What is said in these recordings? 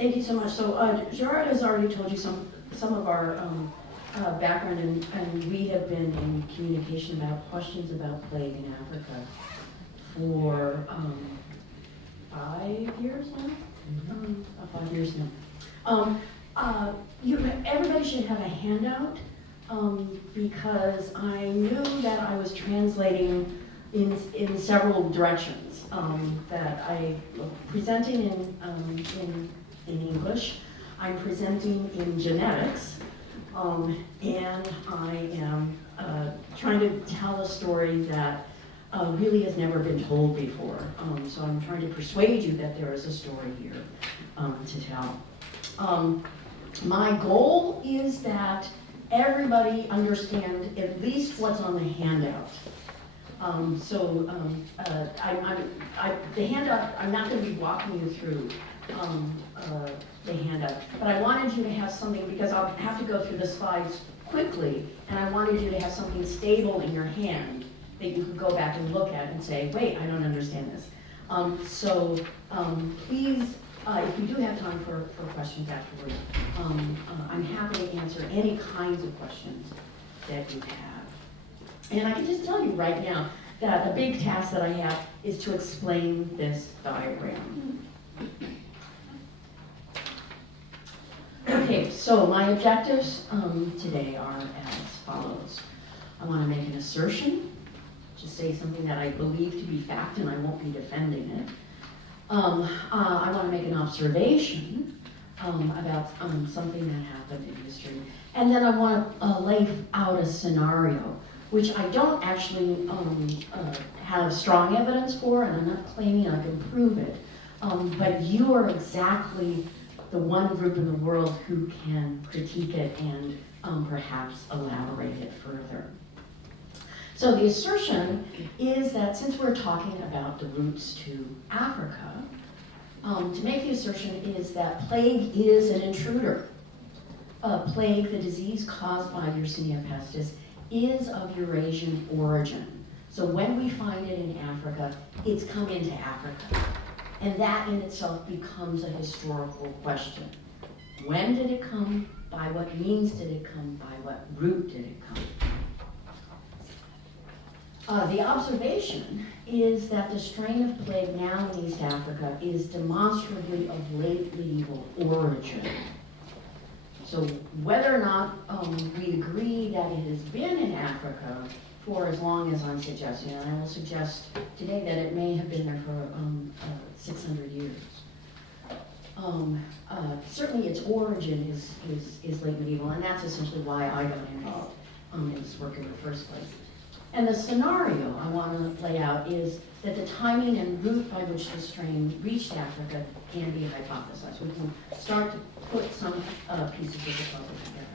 Thank you so much. So Gerard has already told you some of our background, and we have been in communication about questions about plague in Africa for 5 years now. 5 years now. Everybody should have a handout because I knew that I was translating in several directions. That I presenting in English, I'm presenting in genetics, and I am trying to tell a story that really has never been told before. So I'm trying to persuade you that there is a story here to tell. My goal is that everybody understand at least what's on the handout. The handout, I'm not going to be walking you through the handout, but I wanted you to have something, because I'll have to go through the slides quickly, and I wanted you to have something stable in your hand that you could go back and look at and say, wait, I don't understand this. Please, if you do have time for questions afterwards, I'm happy to answer any kinds of questions that you have. And I can just tell you right now that the big task that I have is to explain this diagram. Okay, so my objectives today are as follows. I want to make an assertion, just say something that I believe to be fact, and I won't be defending it. I want to make an observation about something that happened in history. And then I want to lay out a scenario, which I don't actually have strong evidence for, and I'm not claiming I can prove it. But you are exactly the one group in the world who can critique it and perhaps elaborate it further. So the assertion is that since we're talking about the roots to Africa, to make the assertion is that plague is an intruder. Plague, the disease caused by Yersinia pestis, is of Eurasian origin. So when we find it in Africa, it's come into Africa. And that in itself becomes a historical question. When did it come? By what means did it come? By what route did it come? The observation is that the strain of plague now in East Africa is demonstrably of late medieval origin. So whether or not we agree that it has been in Africa for as long as I'm suggesting, and I will suggest today that it may have been there for 600 years. Certainly its origin is late medieval, and that's essentially why I got involved in this work in the first place. And the scenario I want to lay out is that the timing and route by which the strain reached Africa can be hypothesized. We can start to put some pieces of the puzzle together.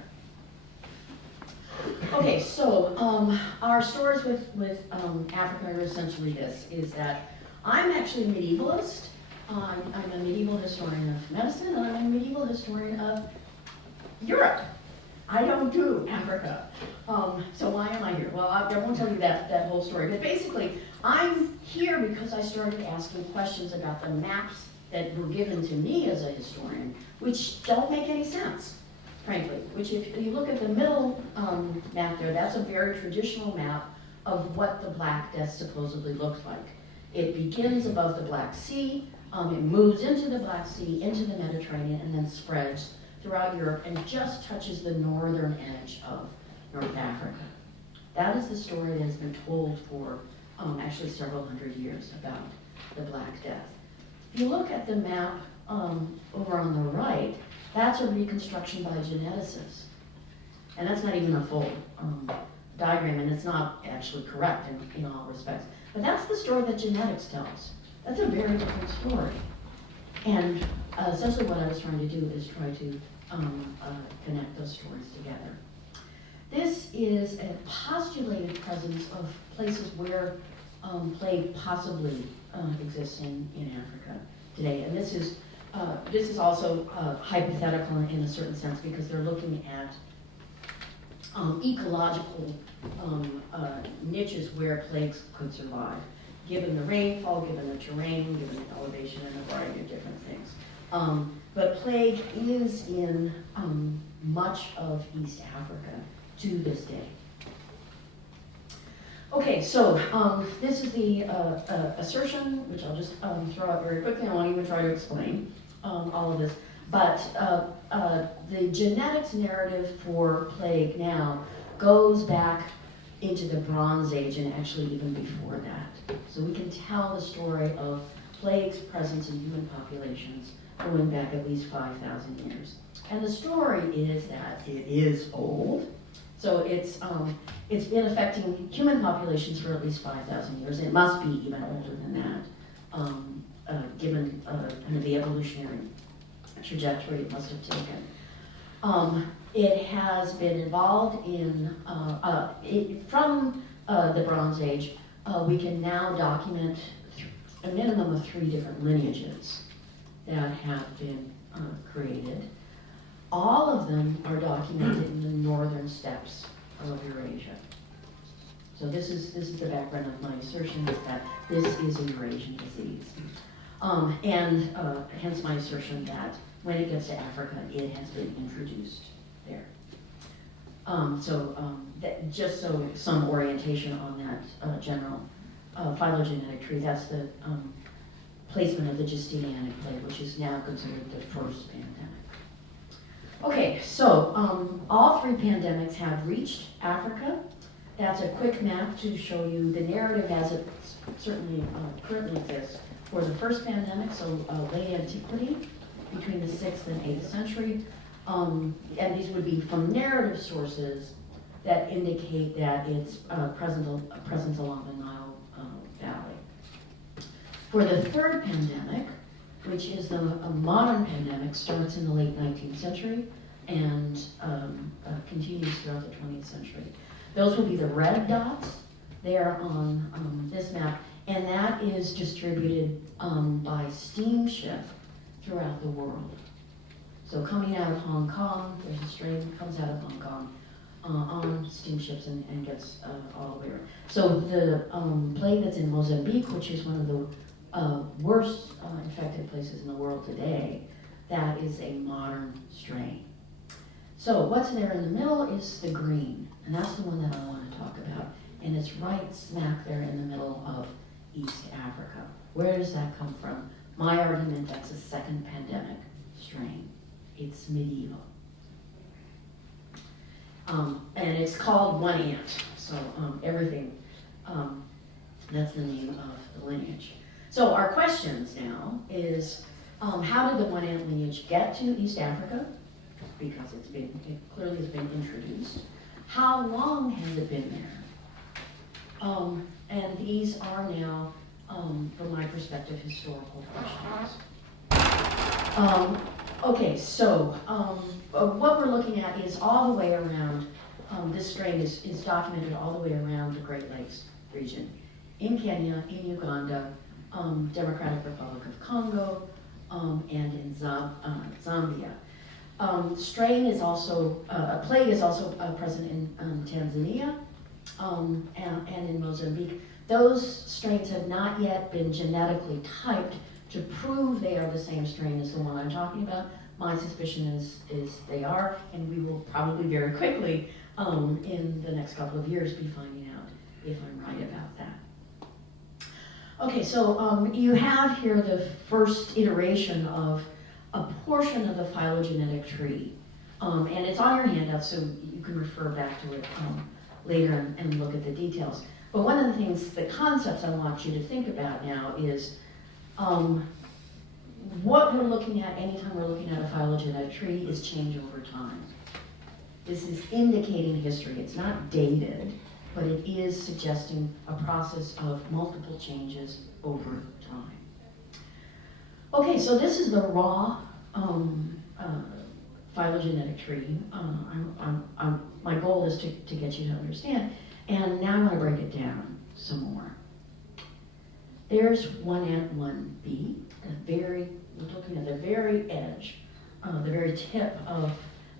Okay, so our stories with Africa are essentially this, is that I'm actually a medievalist. I'm a medieval historian of medicine, and I'm a medieval historian of Europe. I don't do Africa. So why am I here? Well, I won't tell you that whole story, but basically, I'm here because I started asking questions about the maps that were given to me as a historian, which don't make any sense, frankly. Which, if you look at the middle map there, that's a very traditional map of what the Black Death supposedly looked like. It begins above the Black Sea, it moves into the Black Sea, into the Mediterranean, and then spreads throughout Europe and just touches the northern edge of North Africa. That is the story that has been told for actually several hundred years about the Black Death. If you look at the map over on the right, that's a reconstruction by geneticists. And that's not even a full diagram, and it's not actually correct in all respects. But that's the story that genetics tells. That's a very different story. And essentially what I was trying to do is try to connect those stories together. This is a postulated presence of places where plague possibly exists in Africa today. And this is also hypothetical in a certain sense because they're looking at ecological niches where plagues could survive, given the rainfall, given the terrain, given the elevation, and a variety of different things. but plague is in much of East Africa to this day. Okay, so this is the assertion, which I'll just throw out very quickly. I won't even try to explain all of this. But the genetics narrative for plague now goes back into the Bronze Age and actually even before that. So we can tell the story of plague's presence in human populations going back at least 5,000 years. And the story is that it is old. So it's been affecting human populations for at least 5,000 years. It must be even older than that, given kind of the evolutionary trajectory it must have taken. It has been involved in, from the Bronze Age, we can now document a minimum of 3 different lineages that have been created. All of them are documented in the northern steppes of Eurasia. So this is the background of my assertion is that this is a Eurasian disease. And hence my assertion that when it gets to Africa, it has been introduced there. That just so some orientation on that general phylogenetic tree, that's the placement of the Justinianic plague, which is now considered the first pandemic. Okay, so all 3 pandemics have reached Africa. That's a quick map to show you the narrative as it certainly currently exists for the first pandemic, so late antiquity, between the 6th and 8th century. And these would be from narrative sources that indicate that it's presence along the Nile Valley. For the third pandemic, which is the modern pandemic, starts in the late 19th century and continues throughout the 20th century. Those will be the red dots there on this map, and that is distributed by steamship throughout the world. So coming out of Hong Kong, there's a strain that comes out of Hong Kong on steamships and gets all the way around. So the plague that's in Mozambique, which is one of the worst infected places in the world today, that is a modern strain. So what's there in the middle is the green, and that's the one that I want to talk about. And it's right smack there in the middle of East Africa. Where does that come from? My argument, that's a second pandemic strain. It's medieval. And it's called one ant. So everything, that's the name of the lineage. So our questions now is, how did the one ant lineage get to East Africa? Because it clearly has been introduced. How long has it been there? And these are now, from my perspective, historical questions. Okay, so what we're looking at is all the way around, this strain is documented all the way around the Great Lakes region. In Kenya, in Uganda, Democratic Republic of Congo, and in Zambia. Strain is also, plague is also present in Tanzania and in Mozambique. Those strains have not yet been genetically typed to prove they are the same strain as the one I'm talking about. My suspicion is they are, and we will probably very quickly, in the next couple of years, be finding out if I'm right about that. Okay, so you have here the first iteration of a portion of the phylogenetic tree. And it's on your handout, so you can refer back to it later and look at the details. But one of the things, the concepts I want you to think about now is what we're looking at anytime we're looking at a phylogenetic tree is change over time. This is indicating history. It's not dated, but it is suggesting a process of multiple changes over time. Okay, so this is the raw phylogenetic tree. My goal is to get you to understand, and now I'm going to break it down some more. There's one ant, one bee. We're looking at the very edge, the very tip of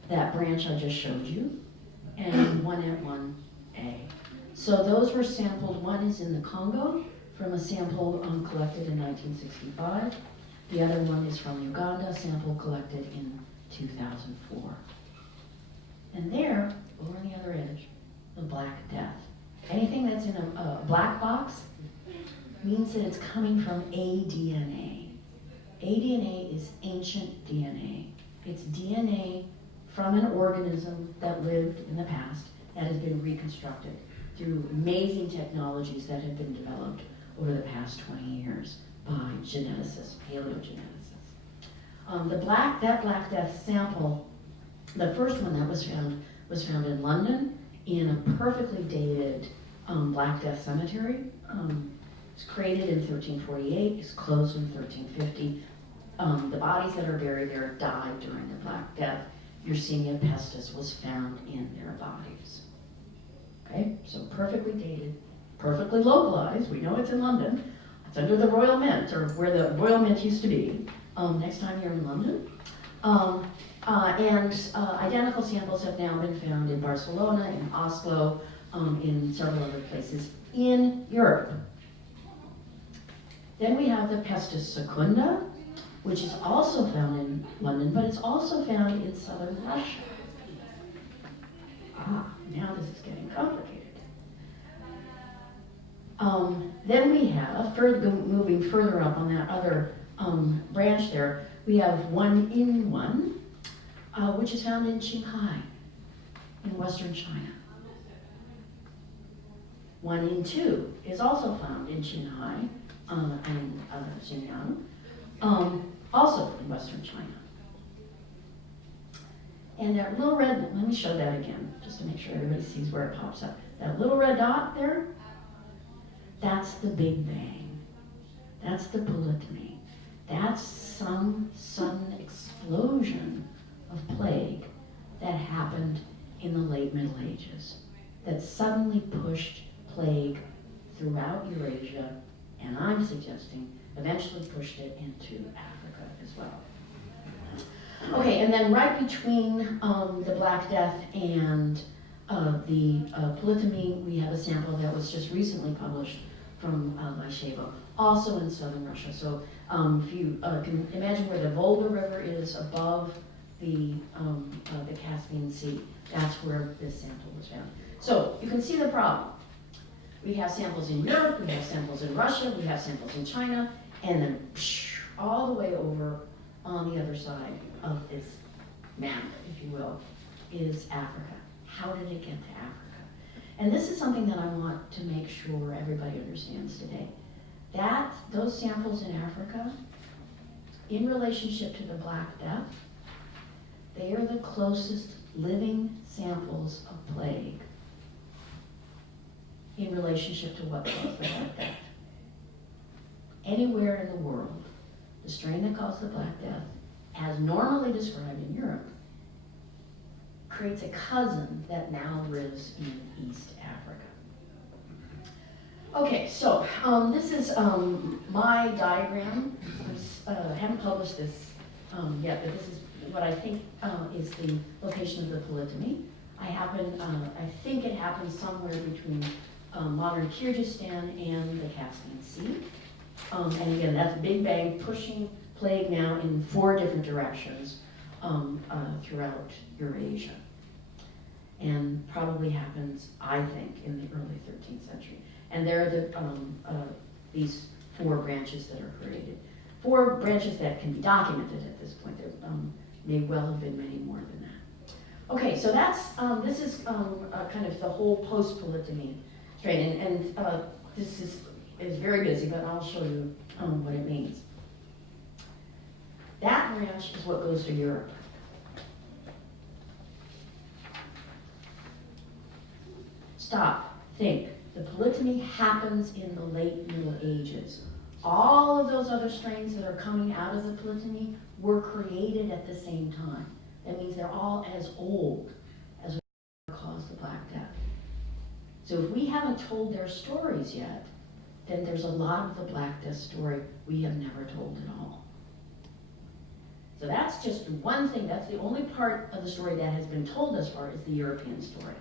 that branch I just showed you, and one ant, one egg. So those were sampled. One is in the Congo from a sample collected in 1965. The other one is from Uganda, sample collected in 2004. And there, over on the other edge, the Black Death. Anything that's in a black box means that it's coming from aDNA. aDNA is ancient DNA. It's DNA from an organism that lived in the past that has been reconstructed through amazing technologies that have been developed over the past 20 years by geneticists, paleogeneticists. That Black Death sample, the first one that was found in London in a perfectly dated Black Death cemetery. It was created in 1348, it's closed in 1350. The bodies that are buried there died during the Black Death. Yersinia pestis was found in their bodies. Okay, so perfectly dated, perfectly localized. We know it's in London. It's under the Royal Mint, or where the Royal Mint used to be. Next time you're in London. Identical samples have now been found in Barcelona, in Oslo, in several other places in Europe. Then we have the Pestis secunda, which is also found in London, but it's also found in southern Russia. Now this is getting complicated. Then we have, moving further up on that other branch there, we have 1-in-1, which is found in Qinghai, in western China. 1-in-2 is also found in Qinghai and Xinjiang, also in western China. And that little red, let me show that again, just to make sure everybody sees where it pops up. That little red dot there, that's the Big Bang. That's the polytomy. That's some sudden explosion of plague that happened in the late Middle Ages, that suddenly pushed plague throughout Eurasia, and I'm suggesting eventually pushed it into Africa as well. Okay, and then right between the Black Death and the polytomy, we have a sample that was just recently published from Lyshevo, also in southern Russia. So if you can imagine where the Volga River is above the Caspian Sea, that's where this sample was found. So you can see the problem. We have samples in Europe, we have samples in Russia, we have samples in China, and then all the way over on the other side of this map, if you will, is Africa. How did it get to Africa? And this is something that I want to make sure everybody understands today. Those samples in Africa, in relationship to the Black Death, they are the closest living samples of plague in relationship to what caused the Black Death. Anywhere in the world, the strain that caused the Black Death, as normally described in Europe, creates a cousin that now lives in East Africa. Okay, so this is my diagram. I haven't published this yet, but this is what I think is the location of the polytomy. I think it happens somewhere between modern Kyrgyzstan and the Caspian Sea. And again, that's Big Bang pushing plague now in 4 different directions throughout Eurasia. And probably happens, I think, in the early 13th century. And there are these 4 branches that are created. 4 branches that can be documented at this point. There may well have been many more than that. Okay, so this is kind of the whole post-polytomy strain. And this is very busy, but I'll show you what it means. That branch is what goes to Europe. Stop, think. The polytomy happens in the late Middle Ages. All of those other strains that are coming out of the polytomy were created at the same time. That means they're all as old as what caused the Black Death. So if we haven't told their stories yet, then there's a lot of the Black Death story we have never told at all. So that's just one thing. That's the only part of the story that has been told thus far is the European story.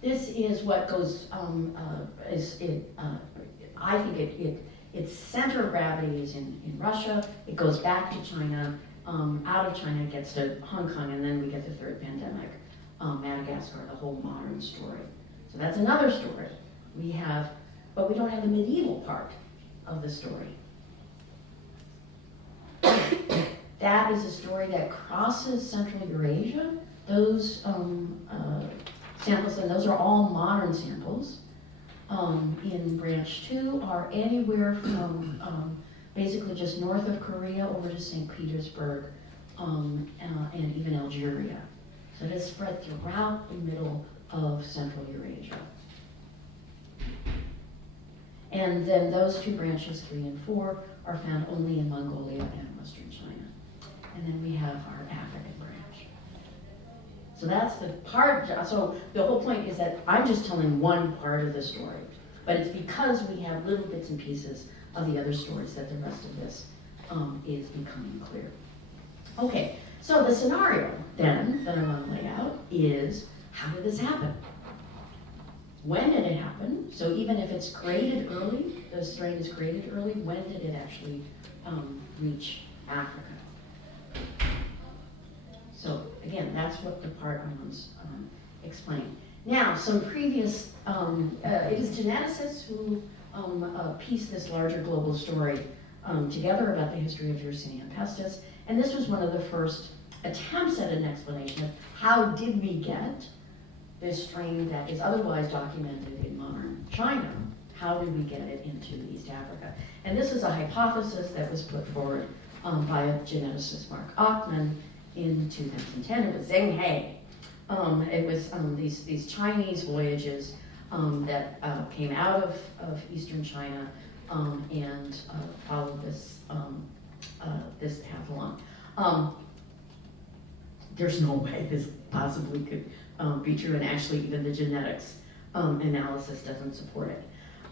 This is what goes, I think its center of gravity is in Russia. It goes back to China. Out of China, it gets to Hong Kong, and then we get the third pandemic, Madagascar, the whole modern story. So that's another story. But we don't have the medieval part of the story. That is a story that crosses Central Eurasia. Those samples, and those are all modern samples, in branch 2 are anywhere from basically just north of Korea over to St. Petersburg and even Algeria. So it is spread throughout the middle of Central Eurasia. And then those two branches, 3 and 4, are found only in Mongolia and Western China. And then we have our African branch. So that's the part, so the whole point is that I'm just telling one part of the story, but it's because we have little bits and pieces of the other stories that the rest of this is becoming clear. Okay, so the scenario then that I want to lay out is, how did this happen? When did it happen? So even if it's created early, the strain is created early, when did it actually reach Africa? So again, that's what the part I want to explain. Now, some previous, it is geneticists who pieced this larger global story together about the history of Yersinia pestis, and this was one of the first attempts at an explanation of how did we get this strain that is otherwise documented in modern China, how did we get it into East Africa? And this is a hypothesis that was put forward by a geneticist, Mark Ockman, in 2010. It was Zheng He. It was these Chinese voyages that came out of Eastern China and followed this path along. There's no way this possibly could be true, and actually even the genetics analysis doesn't support it.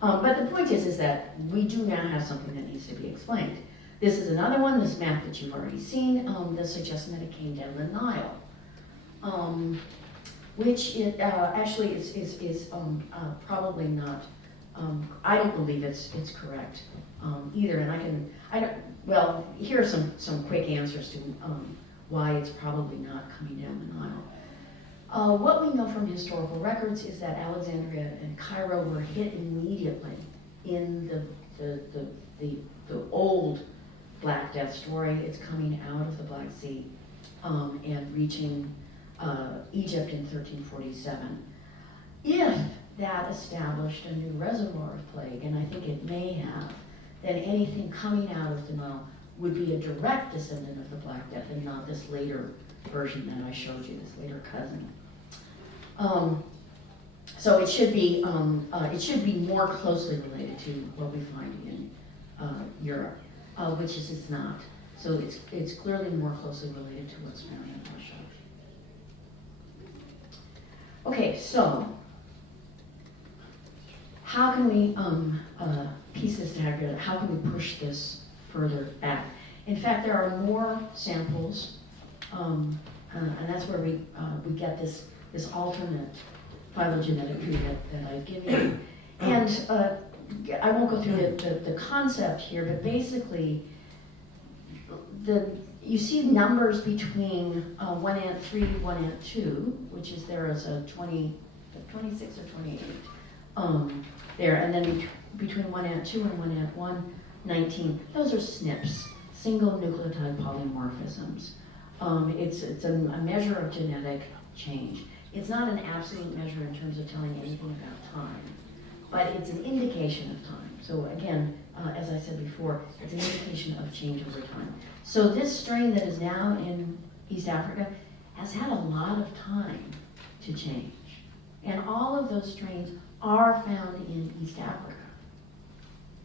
But the point is that we do now have something that needs to be explained. This is another one, this map that you've already seen, the suggestion that it came down the Nile, which it actually is probably not. I don't believe it's correct either, and well, here are some quick answers to why it's probably not coming down the Nile. What we know from historical records is that Alexandria and Cairo were hit immediately in the old Black Death story. It's coming out of the Black Sea and reaching Egypt in 1347. If that established a new reservoir of plague, and I think it may have, then anything coming out of the Nile would be a direct descendant of the Black Death and not this later version that I showed you, this later cousin. So it should be more closely related to what we find in Europe, which it's not. So it's clearly more closely related to what's found in Russia. Okay, so how can we piece this together? How can we push this further back? In fact, there are more samples, and that's where we get this alternate phylogenetic tree that I've given you. And I won't go through the concept here, but basically, you see numbers between 1 and 3, 1 and 2, which is there as a 26 or 28 there, and then between 1 and 2 and 1 and 1, 19. Those are SNPs, single nucleotide polymorphisms. It's a measure of genetic change. It's not an absolute measure in terms of telling anything about time, but it's an indication of time. So again, as I said before, it's an indication of change over time. So this strain that is now in East Africa has had a lot of time to change. And all of those strains are found in East Africa.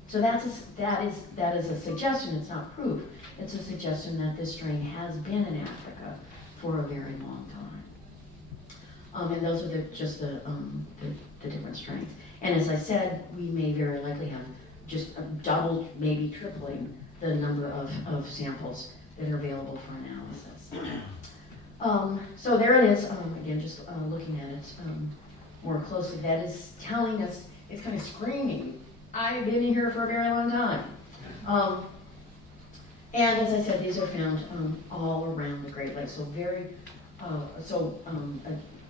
So that is a suggestion, it's not proof. It's a suggestion that this strain has been in Africa for a very long time. And those are just the different strains. And as I said, we may very likely have just doubled, maybe tripling the number of samples that are available for analysis. So there it is, again, just looking at it more closely. That is telling us, it's kind of screaming I've been in here for a very long time. And as I said, these are found all around the Great Lakes. So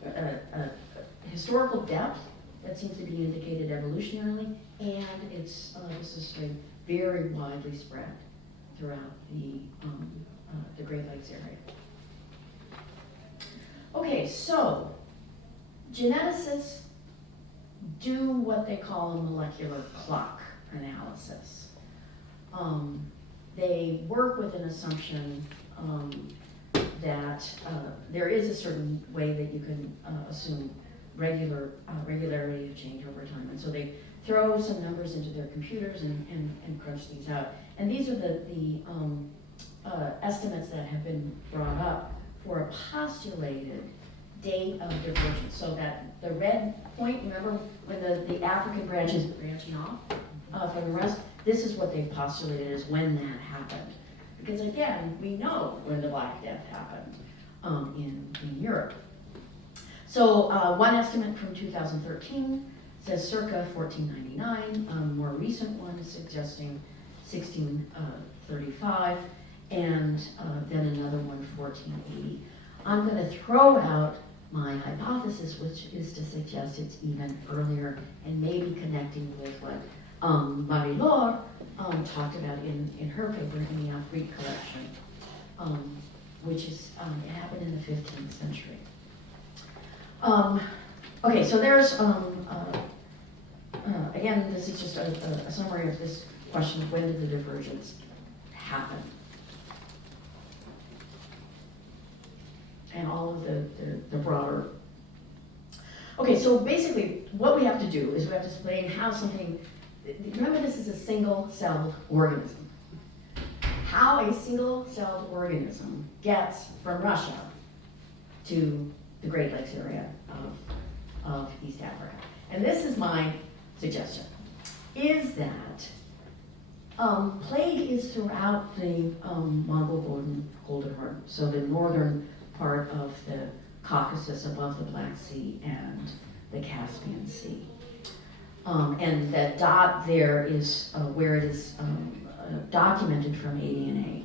a historical depth that seems to be indicated evolutionarily, and this is very widely spread throughout the Great Lakes area. Okay, so geneticists do what they call a molecular clock analysis. They work with an assumption that there is a certain way that you can assume regularity of change over time. And so they throw some numbers into their computers and crunch these out. And these are the estimates that have been brought up for a postulated date of divergence. So that the red point, remember when the African branch is branching off from the rest, this is what they've postulated as when that happened. Because again, we know when the Black Death happened in Europe. So one estimate from 2013 says circa 1499, more recent one is suggesting 1635, and then another one 1480. I'm going to throw out my hypothesis, which is to suggest it's even earlier and maybe connecting with what Marie-Laure talked about in her paper in the Afrique collection, which is, it happened in the 15th century. Okay, so there's, again, this is just a summary of this question of when did the divergence happen? And all of the broader. Okay, so basically what we have to do is we have to explain how something, remember this is a single-celled organism. How a single-celled organism gets from Russia to the Great Lakes area of East Africa. And this is my suggestion, is that plague is throughout the Mongol Golden Horn, so the northern part of the Caucasus above the Black Sea and the Caspian Sea. And that dot there is where it is documented from ADNA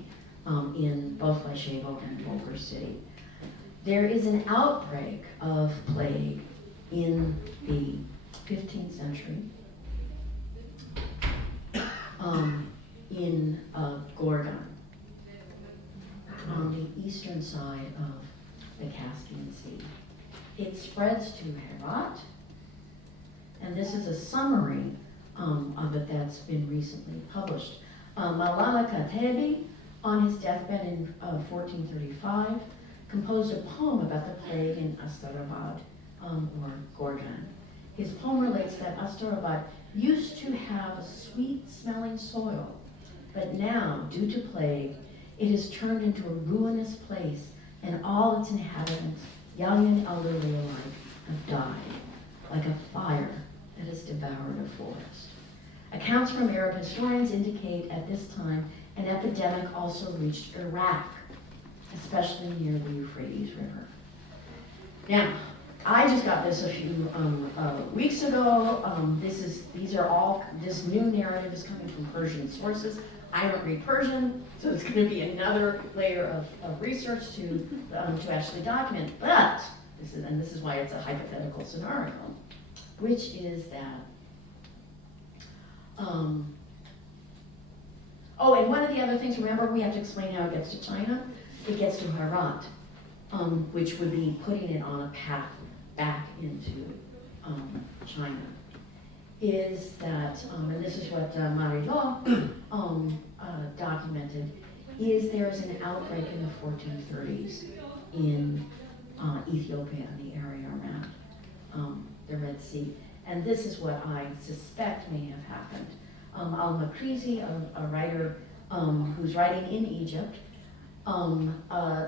in both Lyshevo and Bulgar City. There is an outbreak of plague in the 15th century in Gorgan, on the eastern side of the Caspian Sea. It spreads to Herat, and this is a summary of it that's been recently published. Malala Katebi, on his deathbed in 1435, composed a poem about the plague in Astarabad, or Gorgan. His poem relates that Astarabad used to have a sweet-smelling soil, but now, due to plague, it has turned into a ruinous place, and all its inhabitants, young and elderly alike, have died, like a fire that has devoured a forest. Accounts from Arab historians indicate at this time an epidemic also reached Iraq, especially near the Euphrates River. Now, I just got this a few weeks ago. This new narrative is coming from Persian sources. I don't read Persian, so it's going to be another layer of research to actually document. But this is why it's a hypothetical scenario, which is that. Oh, and one of the other things, remember, we have to explain how it gets to China. It gets to Herat, which would be putting it on a path back into China. Is that, and this is what Marie-Laure documented, is there's an outbreak in the 1430s in Ethiopia and the area around the Red Sea. And this is what I suspect may have happened. Al-Makrizi, a writer who's writing in Egypt,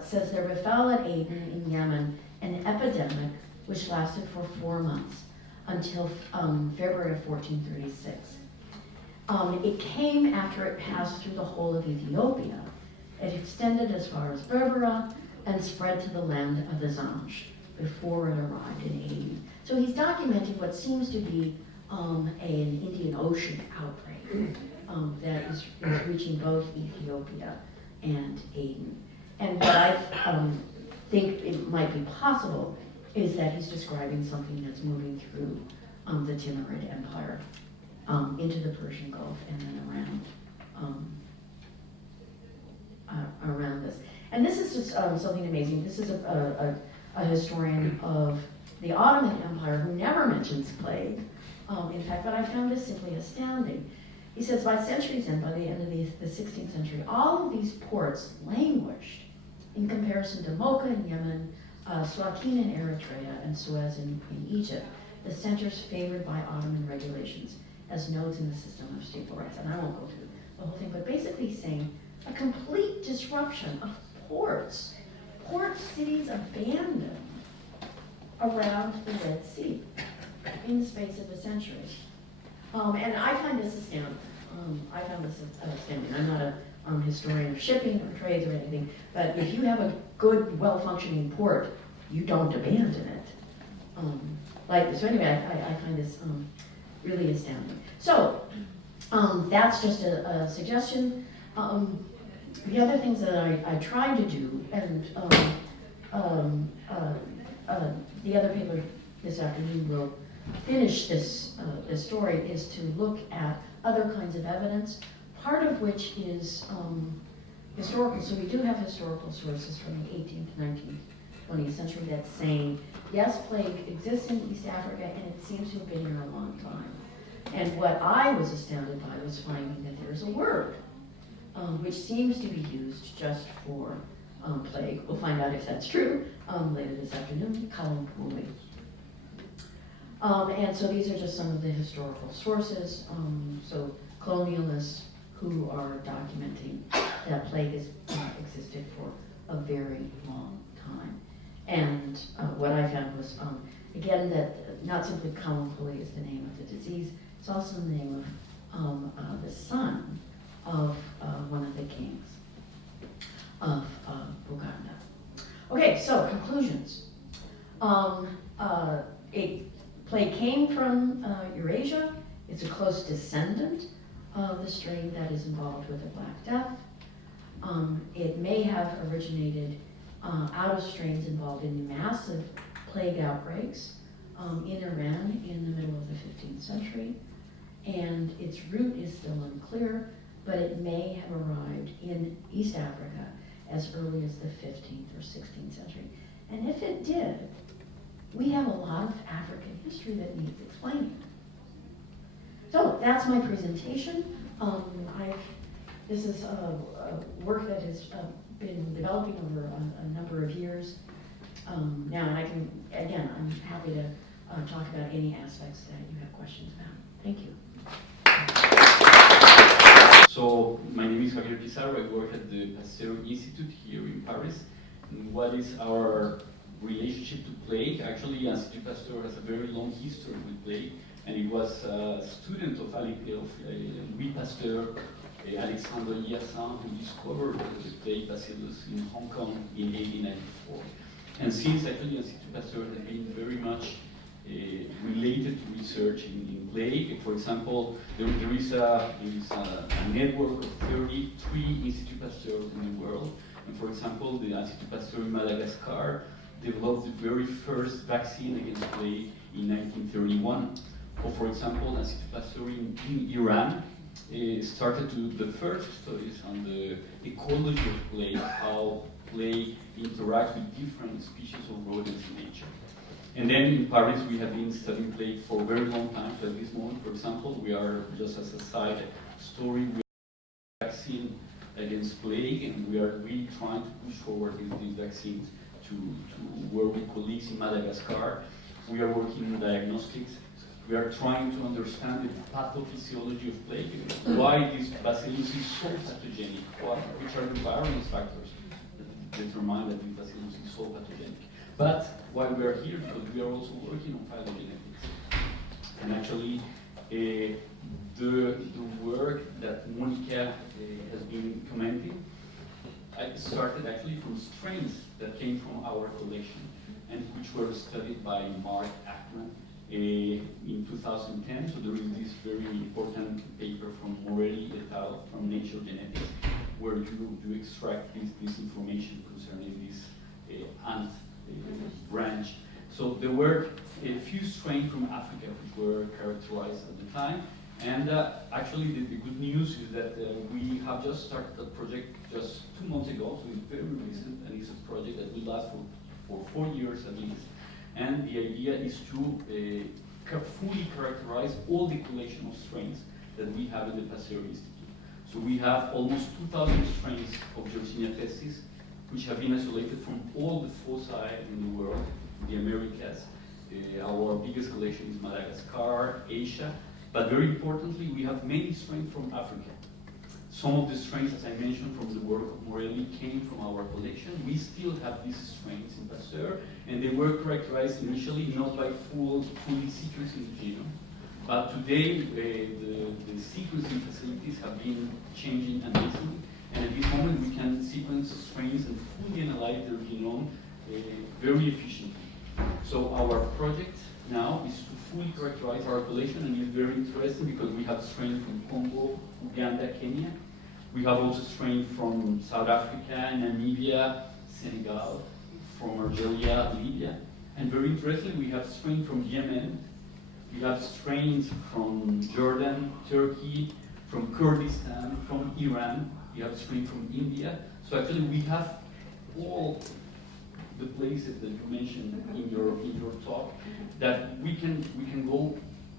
says there befell at Aden in Yemen an epidemic which lasted for 4 months until February of 1436. It came after it passed through the whole of Ethiopia. It extended as far as Berbera and spread to the land of the Zanj before it arrived in Aden. So he's documenting what seems to be an Indian Ocean outbreak that is reaching both Ethiopia and Aden. And what I think it might be possible is that he's describing something that's moving through the Timurid Empire into the Persian Gulf and then around this. And this is just something amazing. This is a historian of the Ottoman Empire who never mentions plague. In fact, but I found this simply astounding. He says, by century's end, by the end of the 16th century, all of these ports languished in comparison to Mocha in Yemen, Suakin in Eritrea, and Suez in Egypt, the centers favored by Ottoman regulations as nodes in the system of staple rights. And I won't go through the whole thing, but basically saying a complete disruption of ports, port cities abandoned around the Red Sea in the space of a century. And I find this astounding. I found this astounding. I'm not a historian of shipping or trades or anything, but if you have a good, well-functioning port, you don't abandon it. So anyway, I find this really astounding. So that's just a suggestion. The other things that I tried to do, and the other paper this afternoon will finish this story, is to look at other kinds of evidence, part of which is historical. So we do have historical sources from the 18th, 19th, 20th century that's saying, yes, plague exists in East Africa, and it seems to have been here a long time. And what I was astounded by was finding that there's a word which seems to be used just for plague. We'll find out if that's true later this afternoon, kalampuli. And so these are just some of the historical sources. So colonialists who are documenting that plague has existed for a very long time. And what I found was, again, that not simply kalampuli is the name of the disease, it's also the name of the son of one of the kings of Uganda. Okay, so conclusions. Plague came from Eurasia. It's a close descendant of the strain that is involved with the Black Death. It may have originated out of strains involved in massive plague outbreaks in Iran in the middle of the 15th century. And its root is still unclear, but it may have arrived in East Africa as early as the 15th or 16th century. And if it did, we have a lot of African history that needs explaining. So that's my presentation. This is work that has been developing over a number of years. Now, and I'm happy to talk about any aspects that you have questions about. Thank you. So, my name is Javier Pizarro. I work at the Pasteur Institute here in Paris. And what is our relationship to plague? Actually, Institut Pasteur has a very long history with plague, and it was a student of Louis Pasteur, Alexandre Hyacin, who discovered the plague bacillus in Hong Kong in 1894. And since actually Institut Pasteur has been very much related to research in plague. For example, there is a network of 33 Institut Pasteur in the world. And for example, the Institut Pasteur in Madagascar developed the very first vaccine against plague in 1931. Or for example, Institut Pasteur in Iran started the first studies on the ecology of plague, how plague interacts with different species of rodents in nature. And then in Paris, we have been studying plague for a very long time. So at this moment, for example, we are, just as a side story, we are vaccine against plague, and we are really trying to push forward these vaccines to work with colleagues in Madagascar. We are working in diagnostics. We are trying to understand the pathophysiology of plague, why this bacillus is so pathogenic, which are the environmental factors that determine that this bacillus is so pathogenic. But why we are here, because we are also working on phylogenetics. And actually, the work that Monica has been commenting, I started actually from strains that came from our collection and which were studied by Mark Ackman in 2010. So there is this very important paper from Morelli et al. From Nature Genetics, where you extract this information concerning this ant branch. So there were a few strains from Africa which were characterized at the time. And actually the good news is that we have just started a project just 2 months ago, so it's very recent, and it's a project that will last for 4 years at least. And the idea is to fully characterize all the collection of strains that we have in the Pasteur Institute. So we have almost 2,000 strains of Yersinia pestis, which have been isolated from all the foci in the world, the Americas. Our biggest collection is Madagascar, Asia, but very importantly, we have many strains from Africa. Some of the strains, as I mentioned, from the work of Morelli came from our collection. We still have these strains in Pasteur, and they were characterized initially not by fully sequencing the genome. But today, the sequencing facilities have been changing amazingly, and at this moment we can sequence strains and fully analyze their genome very efficiently. So our project now is to fully characterize our collection, and it's very interesting because we have strains from Congo, Uganda, Kenya. We have also strains from South Africa, Namibia, Senegal, from Algeria, Libya. And very interestingly, we have strains from Yemen. We have strains from Jordan, Turkey, from Kurdistan, from Iran. We have strains from India. So actually we have all the places that you mentioned in your talk, that we can go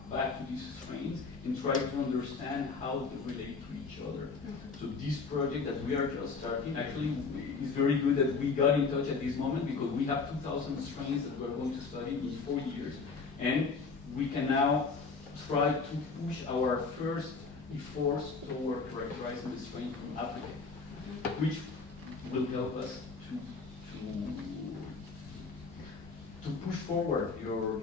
back to these strains and try to understand how they relate to each other. So this project that we are just starting actually is very good that we got in touch at this moment, because we have 2,000 strains that we're going to study in 4 years, and we can now try to push our first efforts toward characterizing the strain from Africa, which will help us to push forward your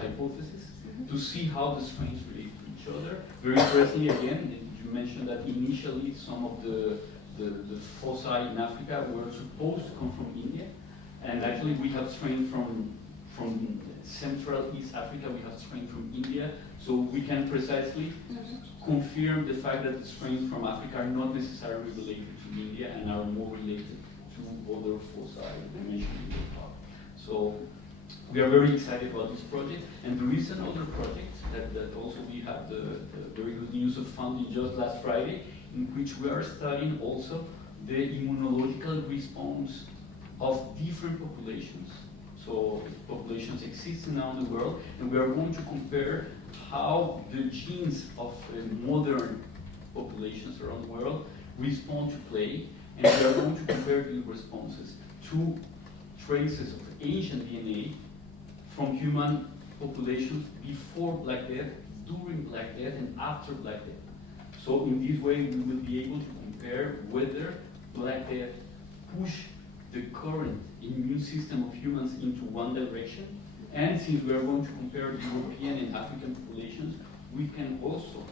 hypothesis, to see how the strains relate to each other. Very interestingly, again, you mentioned that initially some of the foci in Africa were supposed to come from India, and actually we have strains from Central East Africa, we have strains from India, so we can precisely confirm the fact that the strains from Africa are not necessarily related to India and are more related to other foci mentioned in the talk. So we are very excited about this project, and there is another project that also we had the very good news of funding just last Friday, in which we are studying also the immunological response of different populations. So populations exist now in the world, and we are going to compare how the genes of modern populations around the world respond to plague, and we are going to compare the responses to traces of ancient DNA from human populations before Black Death, during Black Death, and after Black Death. So in this way, we will be able to compare whether Black Death pushed the current immune system of humans into one direction, and since we are going to compare European and African populations, we can also,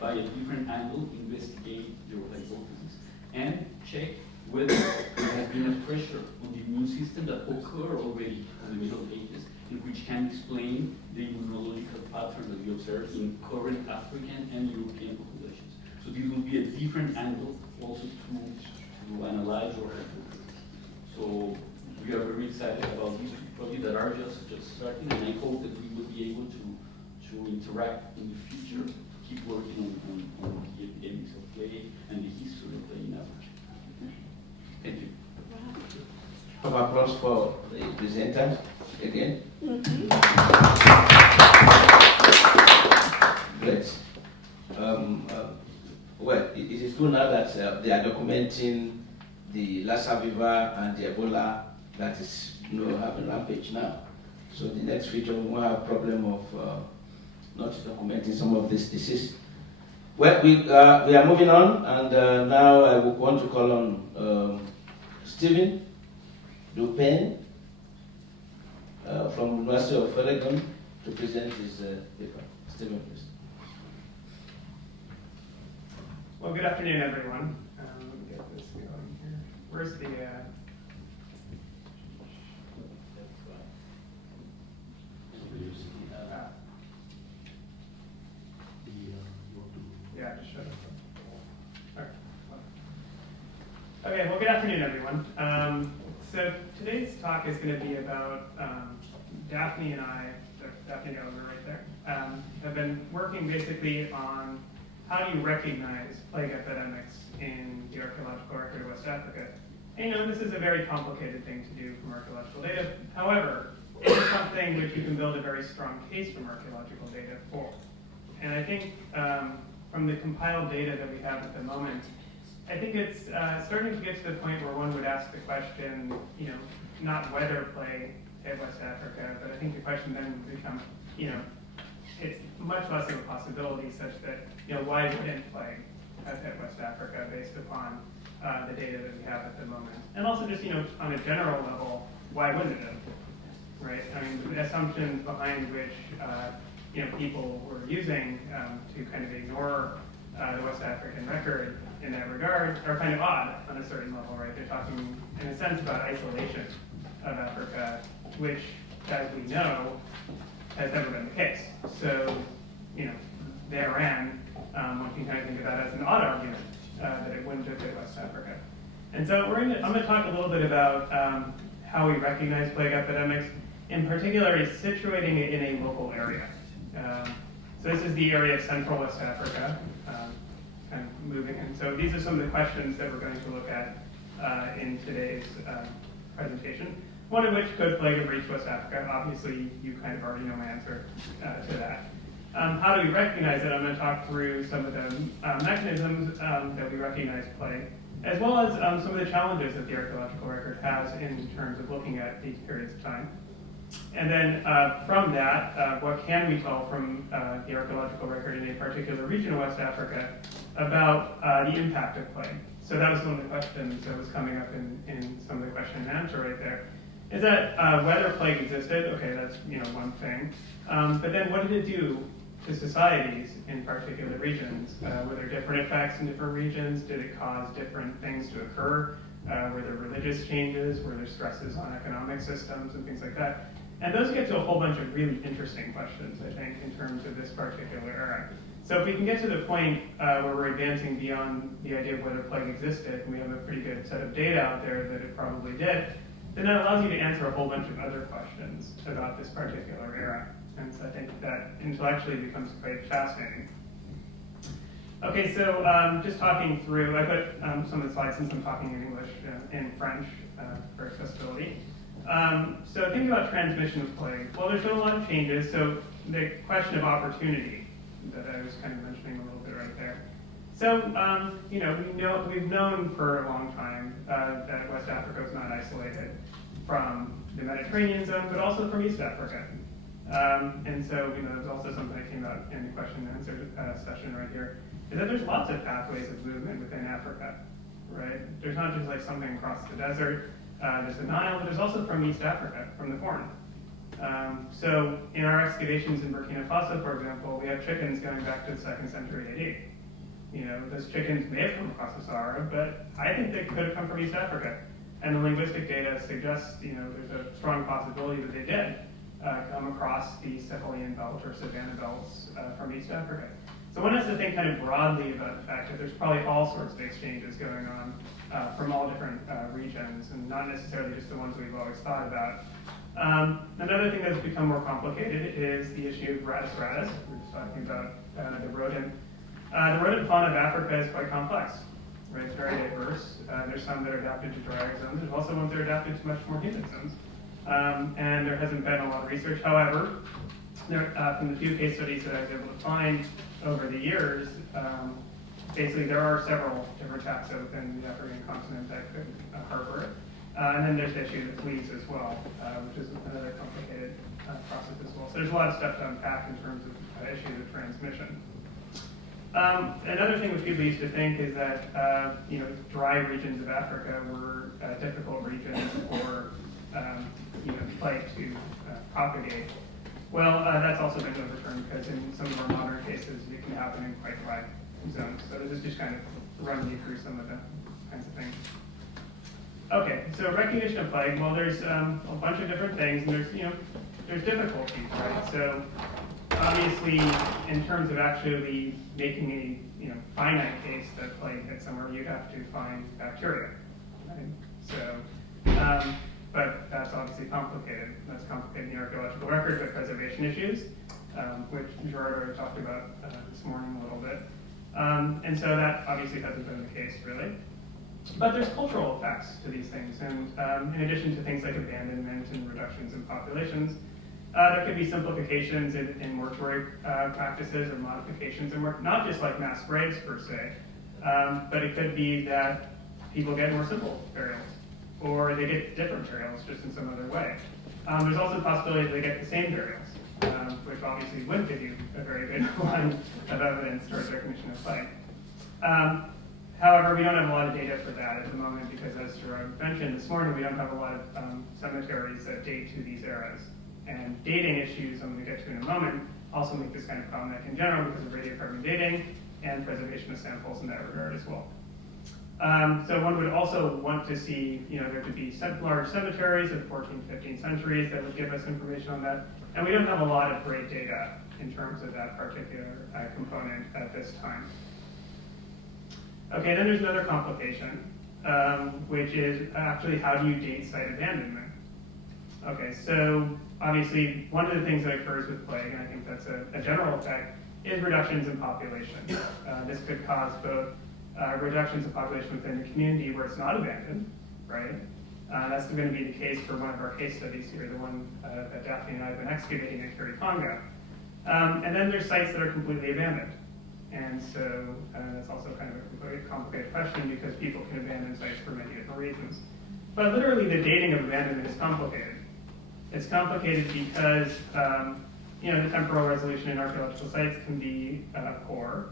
by a different angle, investigate your hypothesis and check whether there has been a pressure on the immune system that occurred already in the Middle Ages, and which can explain the immunological pattern that we observe in current African and European populations. So this will be a different angle also to analyze your hypothesis. So we are very excited about these two projects that are just starting, and I hope that we will be able to interact in the future, to keep working on the epidemics of plague and the history of plague in Africa. Thank you. Some applause for the presenters again. Great. Well, it is true now that they are documenting the Lassa fever and the Ebola that is having rampage now. So the next future we won't have a problem of not documenting some of this disease. Well, we are moving on, and now I would want to call on Stephen Dupin from University of Oregon to present his paper. Stephen, please. Well, good afternoon, everyone. Let me get this going here. Where's the... Okay, well, good afternoon, everyone. So today's talk is going to be about Daphne and I, Daphne Gallagher right there, have been working basically on how do you recognize plague epidemics in the archaeological record of West Africa. And, you know, this is a very complicated thing to do from archaeological data. However, it is something which you can build a very strong case from archaeological data for. And I think from the compiled data that we have at the moment, I think it's starting to get to the point where one would ask the question, you know, not whether plague hit West Africa, but I think the question then would become, you know, it's much less of a possibility such that, you know, why wouldn't plague have hit West Africa based upon the data that we have at the moment? And also just, you know, on a general level, why wouldn't it have? Right? I mean, the assumptions behind which, you know, people were using to kind of ignore the West African record in that regard are kind of odd on a certain level, right? They're talking, in a sense, about isolation of Africa, which, as we know, has never been the case. So, you know, therein, one can kind of think of that as an odd argument that it wouldn't have hit West Africa. And so I'm going to talk a little bit about how we recognize plague epidemics, in particular, situating it in a local area. So this is the area of central West Africa, kind of moving. And so these are some of the questions that we're going to look at in today's presentation. One of which, could plague have reached West Africa? Obviously, you kind of already know my answer to that. How do we recognize it? I'm going to talk through some of the mechanisms that we recognize plague, as well as some of the challenges that the archaeological record has in terms of looking at these periods of time. And then from that, what can we tell from the archaeological record in a particular region of West Africa about the impact of plague? So that was one of the questions that was coming up in some of the question and answer right there. Is that whether plague existed? Okay, that's, you know, one thing. But then what did it do to societies in particular regions? Were there different effects in different regions? Did it cause different things to occur? Were there religious changes? Were there stresses on economic systems and things like that? And those get to a whole bunch of really interesting questions, I think, in terms of this particular era. So if we can get to the point where we're advancing beyond the idea of whether plague existed, and we have a pretty good set of data out there that it probably did, then that allows you to answer a whole bunch of other questions about this particular era. And so I think that intellectually becomes quite fascinating. Okay, so just talking through, I put some of the slides since I'm talking in English in French for accessibility. So thinking about transmission of plague, well, there's been a lot of changes. So the question of opportunity that I was kind of mentioning a little bit right there. So, you know, we've known for a long time that West Africa is not isolated from the Mediterranean zone, but also from East Africa. And so, you know, there's also something that came out in the question and answer session right here, is that there's lots of pathways of movement within Africa, right? There's not just like something across the desert. There's the Nile, but there's also from East Africa, from the Horn. So in our excavations in Burkina Faso, for example, we have chickens going back to the 2nd century AD. You know, those chickens may have come across the Sahara, but I think they could have come from East Africa. And the linguistic data suggests, you know, there's a strong possibility that they did come across the Sahelian belt or savanna belts from East Africa. So one has to think kind of broadly about the fact that there's probably all sorts of exchanges going on from all different regions, and not necessarily just the ones we've always thought about. Another thing that's become more complicated is the issue of Rattus rattus. We're just talking about the rodent. The rodent fauna of Africa is quite complex, right? It's very diverse. There's some that are adapted to drier zones. There's also ones that are adapted to much more humid zones. And there hasn't been a lot of research. However, from the few case studies that I was able to find over the years, basically there are several different taxa within the African continent that could harbor it. And then there's the issue of fleas as well, which is another complicated process as well. So there's a lot of stuff to unpack in terms of issues of transmission. Another thing which people used to think is that you know, dry regions of Africa were difficult regions for you know, plague to propagate. Well, that's also been overturned because in some of our modern cases it can happen in quite dry zones. So this is just kind of running you through some of the kinds of things. Okay, so recognition of plague. Well, there's a bunch of different things, and there's, you know, there's difficulties, right? So obviously, in terms of actually making a, you know, finite case that plague hit somewhere, you'd have to find bacteria. right? So, but that's obviously complicated. That's complicated in the archaeological record with preservation issues, which Gerardo talked about this morning a little bit. And so that obviously hasn't been the case, really. But there's cultural effects to these things, and in addition to things like abandonment and reductions in populations, there could be simplifications in mortuary practices or modifications in work, not just like mass graves per se, but it could be that people get more simple burials, or they get different burials just in some other way. There's also the possibility that they get the same burials, which obviously would give you a very good line of evidence towards recognition of site. However, we don't have a lot of data for that at the moment because, as Gerard mentioned this morning, we don't have a lot of cemeteries that date to these eras. And dating issues, I'm going to get to in a moment, also make this kind of problematic in general because of radiocarbon dating and preservation of samples in that regard as well. So one would also want to see, there could be large cemeteries of the 14th, 15th centuries that would give us information on that. And we don't have a lot of great data in terms of that particular component at this time. Okay, then there's another complication, which is actually how do you date site abandonment? Okay, so obviously one of the things that occurs with plague, and I think that's a general effect, is reductions in population. This could cause both reductions in population within the community where it's not abandoned, right? That's going to be the case for one of our case studies here, the one that Daphne and I have been excavating at Kirikonga. And then there's sites that are completely abandoned. And so that's also kind of a complicated question because people can abandon sites for many different reasons. But literally the dating of abandonment is complicated. It's complicated because the temporal resolution in archaeological sites can be poor.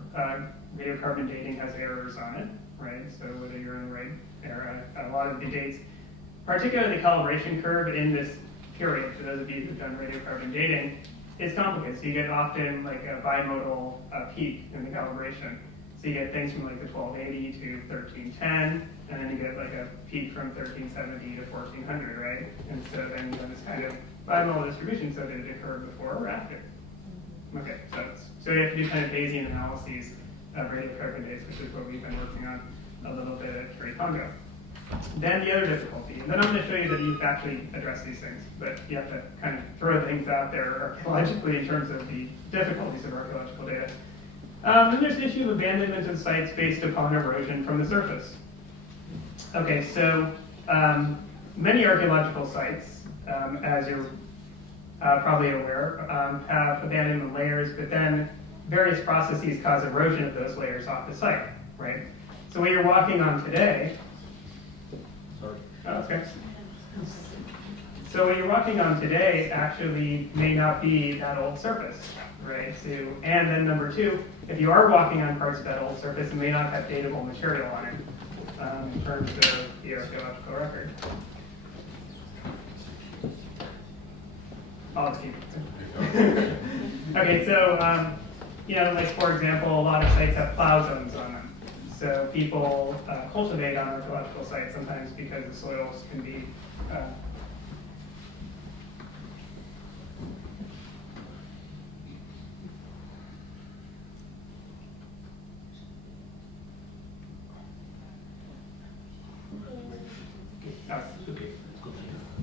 Radiocarbon dating has errors on it, right? So whether you're in the right era, a lot of the dates, particularly the calibration curve in this period, for those of you who've done radiocarbon dating, is complicated. So you get often like a bimodal peak in the calibration. So you get things from like the 1280 to 1310, and then you get like a peak from 1370 to 1400, right? And so then you have this kind of bimodal distribution. So did it occur before or after? Okay, so you have to do kind of Bayesian analyses of radiocarbon dates, which is what we've been working on a little bit at Kirikonga. Then the other difficulty, and then I'm going to show you that you can actually address these things, but you have to kind of throw things out there archaeologically in terms of the difficulties of archaeological data. Then there's the issue of abandonment of sites based upon erosion from the surface. Okay, so many archaeological sites, as you're probably aware, have abandonment layers, but then various processes cause erosion of those layers off the site, right? So what you're walking on today, okay. So what you're walking on today actually may not be that old surface, right? So, and then number two, if you are walking on parts of that old surface, it may not have datable material on it in terms of the archaeological record. I'll keep it. Okay, so, like for example, a lot of sites have plow zones on them. So people cultivate on archaeological sites sometimes because the soils can be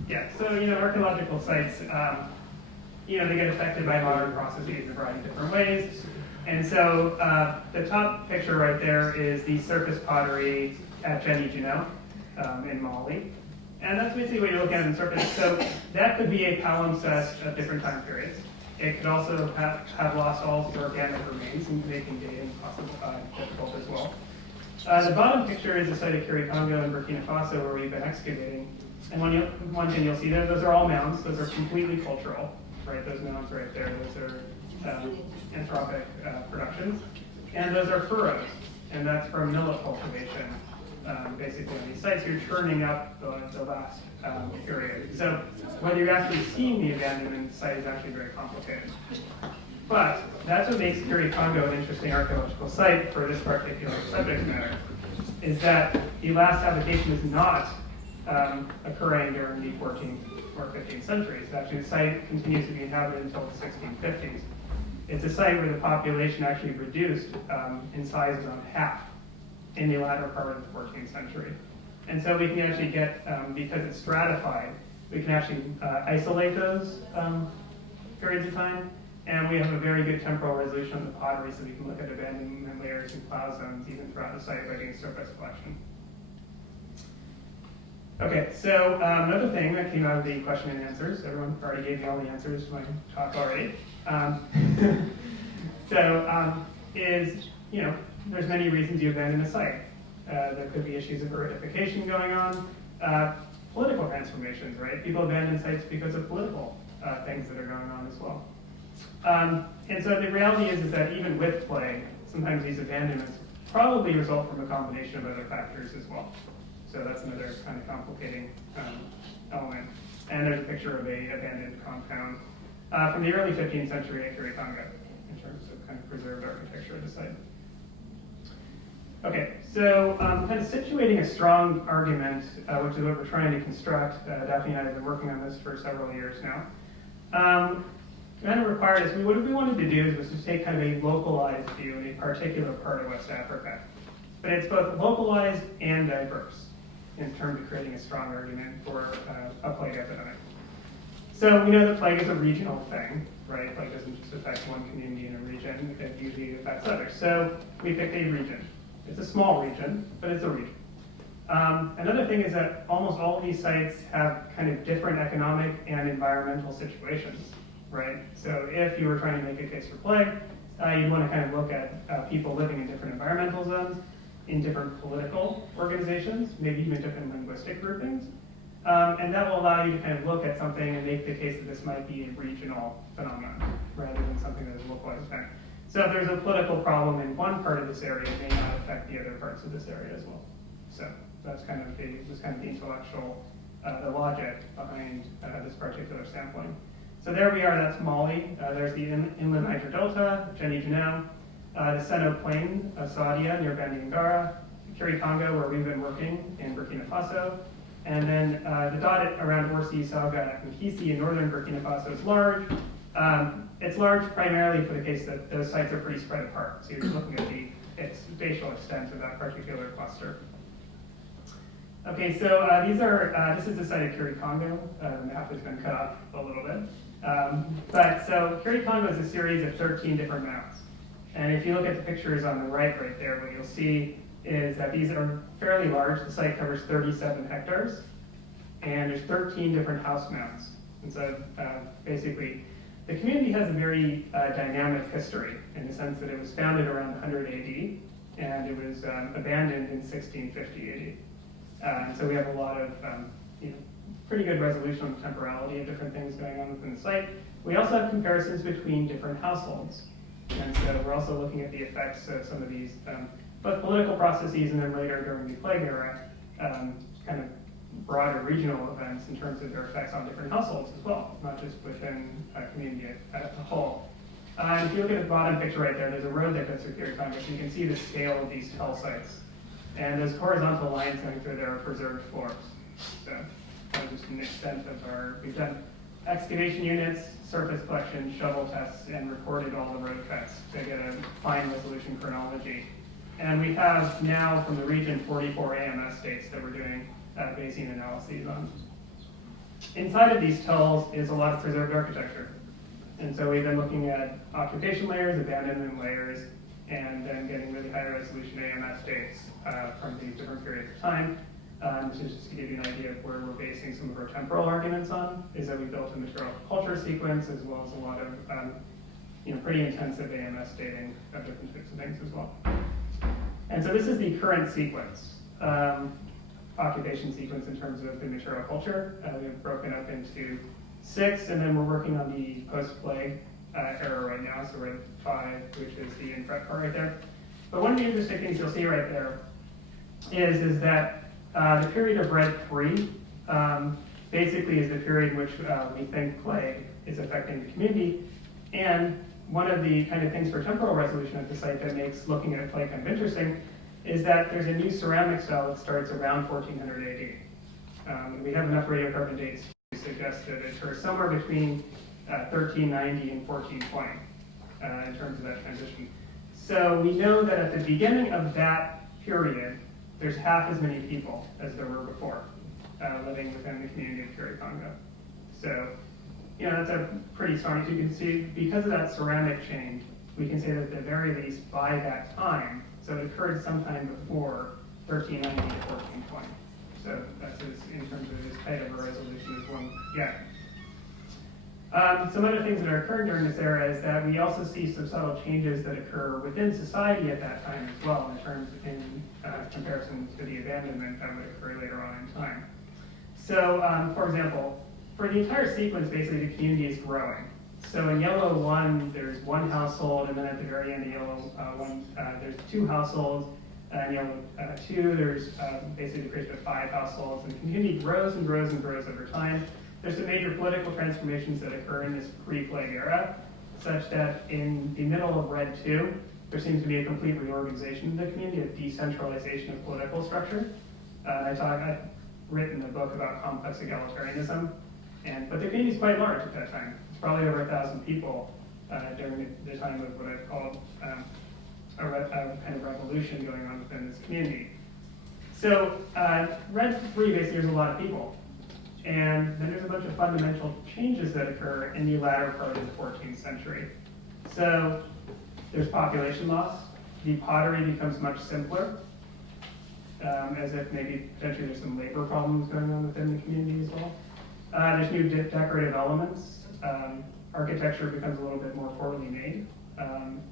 yeah, so archaeological sites, they get affected by modern processes in a variety of different ways. And so the top picture right there is the surface pottery at Geni Juno in Mali. And that's basically what you're looking at in the surface. So that could be a palimpsest of different time periods. It could also have lost all its organic remains and making dating difficult as well. The bottom picture is the site of Kirikonga in Burkina Faso where we've been excavating. And one thing you'll see there, those are all mounds. Those are completely cultural, right? Those mounds right there, those are anthropic productions. And those are furrows, and that's from millet cultivation. Basically on these sites, you're churning up the last period. So whether you're actually seeing the abandonment site is actually very complicated. But that's what makes Kirikonga an interesting archaeological site for this particular subject matter, is that the last habitation is not occurring during the 14th or 15th centuries. Actually, the site continues to be inhabited until the 1650s. It's a site where the population actually reduced in size around half in the latter part of the 14th century. And so we can actually get, because it's stratified, we can actually isolate those periods of time. And we have a very good temporal resolution of the pottery, so we can look at abandonment layers and plow zones even throughout the site by doing surface collection. Okay, so another thing that came out of the question and answers, everyone already gave me all the answers to my talk already. Is, you know, there's many reasons you abandon a site. There could be issues of verification going on, political transformations, right? People abandon sites because of political things that are going on as well. And so the reality is that even with plague, sometimes these abandonments probably result from a combination of other factors as well. So that's another kind of complicating element. And there's a picture of a abandoned compound from the early 15th century at Curie Congo in terms of kind of preserved architecture of the site. Okay, so kind of situating a strong argument, which is what we're trying to construct. Daphne and I have been working on this for several years now. Kind of required us, what we wanted to do was to take kind of a localized view in a particular part of West Africa. But it's both localized and diverse in terms of creating a strong argument for a plague epidemic. So we know that plague is a regional thing, right? Plague doesn't just affect one community in a region, it usually affects others. So we picked a region. It's a small region, but it's a region. Another thing is that almost all of these sites have kind of different economic and environmental situations, right? So if you were trying to make a case for plague, you'd want to kind of look at people living in different environmental zones, in different political organizations, maybe even different linguistic groupings. And that will allow you to kind of look at something and make the case that this might be a regional phenomenon rather than something that is a localized event. So if there's a political problem in one part of this area, it may not affect the other parts of this area as well. So that's kind of the intellectual, the logic behind this particular sampling. So there we are, that's Mali. There's the inland Niger Delta, Jenny Janelle, the Seno Plain of Saadia near Bandiangara, Curie Congo, where we've been working in Burkina Faso, and then the dot around Orsi, Salga, and Kisi in northern Burkina Faso is large. It's large primarily for the case that those sites are pretty spread apart. So you're looking at the spatial extent of that particular cluster. Okay, so this is the site of Curie Congo. The map has been cut off a little bit. So Curie Congo is a series of 13 different mounds. And if you look at the pictures on the right there, what you'll see is that these are fairly large. The site covers 37 hectares, and there's 13 different house mounds. And so basically, the community has a very dynamic history in the sense that it was founded around 100 AD, and it was abandoned in 1650 AD. And so we have a lot of pretty good resolution on the temporality of different things going on within the site. We also have comparisons between different households. And so we're also looking at the effects of some of these, both political processes and then later during the plague era, kind of broader regional events in terms of their effects on different households as well, not just within a community as a whole. If you look at the bottom picture right there, there's a road that goes through Curie Congo, so you can see the scale of these tell sites. And those horizontal lines going through there are preserved floors. So that's just an extent of we've done excavation units, surface collection, shovel tests, and recorded all the road cuts to get a fine resolution chronology. And we have now from the region 44 AMS states that we're doing Bayesian analyses on. Inside of these tells is a lot of preserved architecture. And so we've been looking at occupation layers, abandonment layers, and then getting really high resolution AMS dates from these different periods of time. So just to give you an idea of where we're basing some of our temporal arguments on, is that we built a material culture sequence as well as a lot of pretty intensive AMS dating of different types of things as well. And so this is the current sequence, occupation sequence in terms of the material culture. We've broken up into 6, and then we're working on the post-plague era right now, so we're at 5, which is the in-prep part right there. But one of the interesting things you'll see right there is that the period of red 3 basically is the period in which we think plague is affecting the community. And one of the kind of things for temporal resolution at the site that makes looking at plague kind of interesting is that there's a new ceramic style that starts around 1400 AD. We have enough radiocarbon dates to suggest that it occurs somewhere between 1390 and 1420 in terms of that transition. So we know that at the beginning of that period, there's half as many people as there were before living within the community of Kirikongo. So, that's a pretty strong, as you can see, because of that ceramic change, we can say that at the very least by that time, so it occurred sometime before 1390 to 1420. So that's in terms of as tight of a resolution as one can get. Some other things that are occurring during this era is that we also see some subtle changes that occur within society at that time as well, in comparison to the abandonment that would occur later on in time. So, for example, for the entire sequence, basically the community is growing. So in yellow 1, there's one household, and then at the very end of yellow 1, there's 2 households. In yellow 2, there's basically the creation of 5 households, and the community grows and grows and grows over time. There's some major political transformations that occur in this pre-plague era, such that in the middle of red 2, there seems to be a complete reorganization of the community, a decentralization of political structure. I've written a book about complex egalitarianism, but the community is quite large at that time. It's probably over 1,000 people during the time of what I've called a kind of revolution going on within this community. So red 3 basically there's a lot of people. And then there's a bunch of fundamental changes that occur in the latter part of the 14th century. So there's population loss. The pottery becomes much simpler, as if maybe potentially there's some labor problems going on within the community as well. There's new decorative elements. Architecture becomes a little bit more poorly made.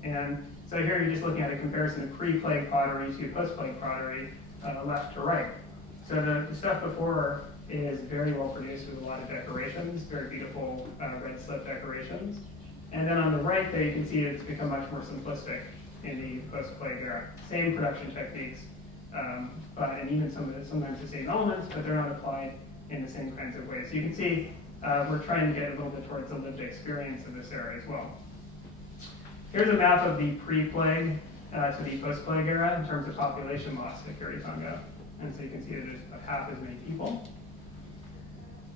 And so here you're just looking at a comparison of pre-plague pottery to post-plague pottery, left to right. So the stuff before is very well produced with a lot of decorations, very beautiful red slip decorations. And then on the right there you can see it's become much more simplistic in the post-plague era. Same production techniques, and even sometimes the same elements, but they're not applied in the same kinds of ways. So you can see we're trying to get a little bit towards the lived experience of this era as well. Here's a map of the pre-plague to the post-plague era in terms of population loss at Kirikongo. And so you can see that there's about half as many people.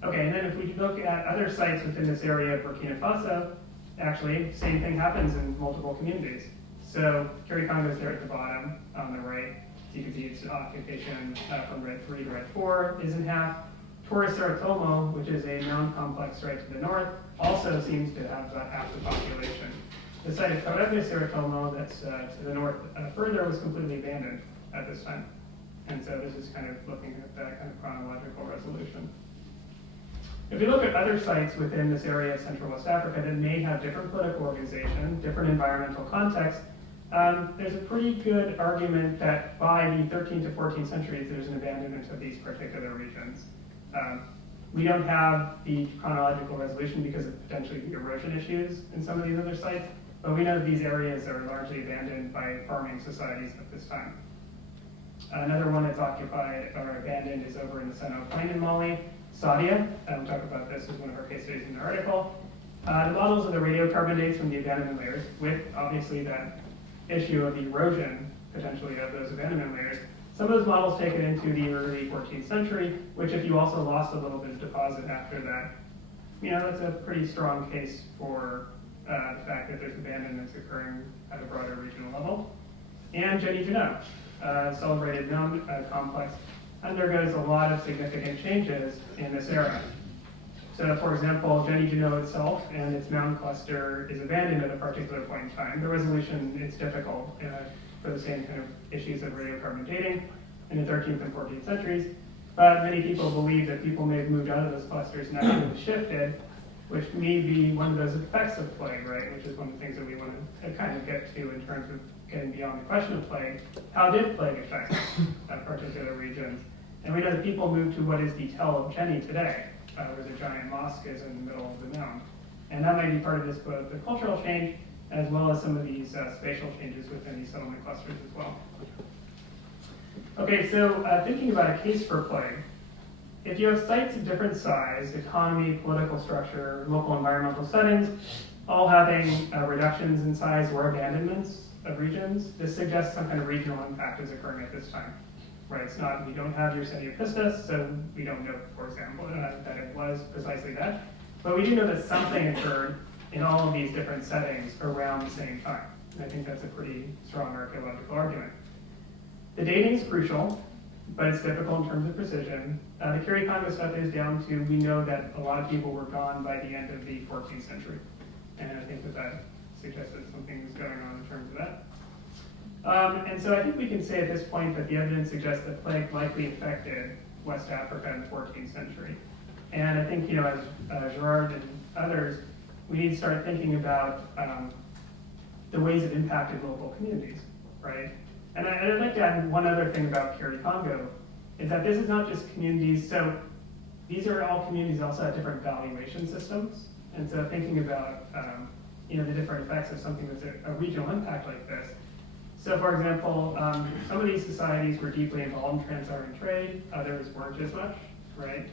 Okay, and then if we look at other sites within this area of Burkina Faso, actually, same thing happens in multiple communities. So Kirikongo is there at the bottom on the right. So you can see its occupation from red 3 to red 4 is in half. Torres Serratomo, which is a mound complex right to the north, also seems to have about half the population. The site of Torres Serratomo, that's to the north further, was completely abandoned at this time. And so this is kind of looking at that kind of chronological resolution. If you look at other sites within this area of Central West Africa that may have different political organization, different environmental context, there's a pretty good argument that by the 13th to 14th centuries, there's an abandonment of these particular regions. We don't have the chronological resolution because of potentially the erosion issues in some of these other sites, but we know that these areas are largely abandoned by farming societies at this time. Another one that's occupied or abandoned is over in the Seno Plain in Mali. Sadia, we'll talk about this as one of our case studies in the article. The models of the radiocarbon dates from the abandonment layers, with obviously that issue of the erosion, potentially, of those abandonment layers. Some of those models take it into the early 14th century, which if you also lost a little bit of deposit after that, that's a pretty strong case for the fact that there's abandonments occurring at a broader regional level. And Jenny Junot, celebrated mound complex, undergoes a lot of significant changes in this era. So, for example, Jenny Junot itself and its mound cluster is abandoned at a particular point in time. The resolution is difficult for the same kind of issues of radiocarbon dating in the 13th and 14th centuries, but many people believe that people may have moved out of those clusters and actually shifted, which may be one of those effects of plague, right? Which is one of the things that we want to kind of get to in terms of getting beyond the question of plague. How did plague affect particular regions? And we know that people moved to what is the Tell of Jenny today, where the giant mosque is in the middle of the mound. And that might be part of this, both the cultural change as well as some of these spatial changes within these settlement clusters as well. Okay, so thinking about a case for plague, if you have sites of different size, economy, political structure, local environmental settings, all having reductions in size or abandonments of regions, this suggests some kind of regional impact is occurring at this time. Right, it's not, we don't have your city of Peste, so we don't know, for example, that it was precisely that. But we do know that something occurred in all of these different settings around the same time. And I think that's a pretty strong archaeological argument. The dating is crucial. but it's difficult in terms of precision. The Kiri-Congo stuff is down to, we know that a lot of people were gone by the end of the 14th century. And I think that suggests that something is going on in terms of that. And so I think we can say at this point that the evidence suggests that plague likely affected West Africa in the 14th century. And I think, as Gerard and others, we need to start thinking about the ways it impacted local communities, right? And I'd like to add one other thing about Kiri-Congo, is that this is not just communities, so these are all communities that also have different valuation systems. And so thinking about the different effects of something that's a regional impact like this. So for example, some of these societies were deeply involved in trans-Saharan trade, others weren't as much, right?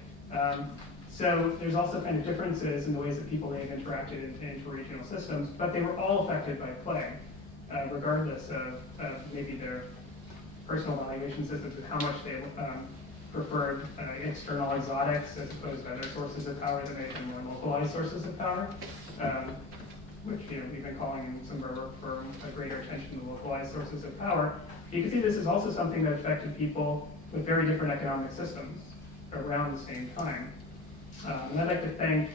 So there's also kind of differences in the ways that people may have interacted in interregional systems, but they were all affected by plague, regardless of maybe their personal valuation systems and how much they preferred external exotics as opposed to other sources of power that may have been more localized sources of power, which we've been calling in some of our work for a greater attention to localized sources of power. You can see this is also something that affected people with very different economic systems around the same time. And I'd like to thank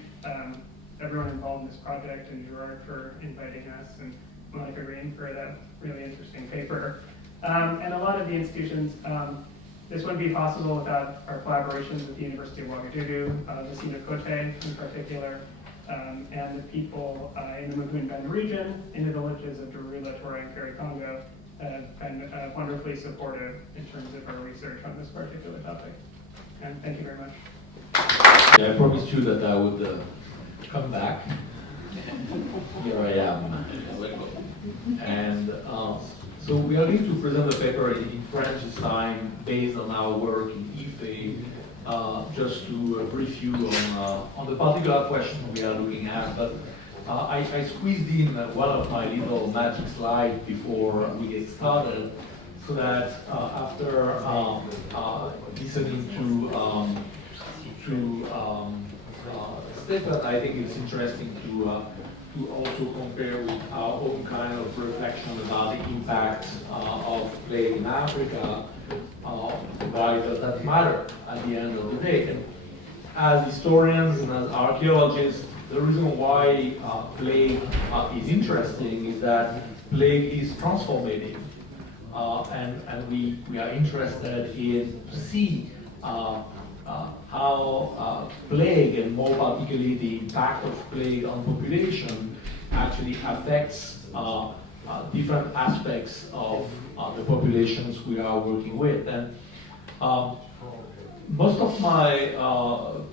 everyone involved in this project and Gerard for inviting us and Monica Green for that really interesting paper. And a lot of the institutions, this wouldn't be possible without our collaborations with the University of Ouagadougou, the Sina Kote in particular, and the people in the Mugu and Bend region, in the villages of Dorula, Tora, and Kiri-Congo, have been wonderfully supportive in terms of our research on this particular topic. And thank you very much. Yeah, I promised you that I would come back. Here I am. And so we are going to present a paper in French this time based on our work in IFE, just to brief you on the particular question we are looking at. But I squeezed in one of my little magic slides before we get started, so that after listening to Stefan, I think it's interesting to also compare with our own kind of reflection about the impact of plague in Africa. Why does that matter at the end of the day? And as historians and as archaeologists, the reason why plague is interesting is that plague is transformative. And we are interested in to see how plague, and more particularly the impact of plague on population, actually affects different aspects of the populations we are working with. And most of my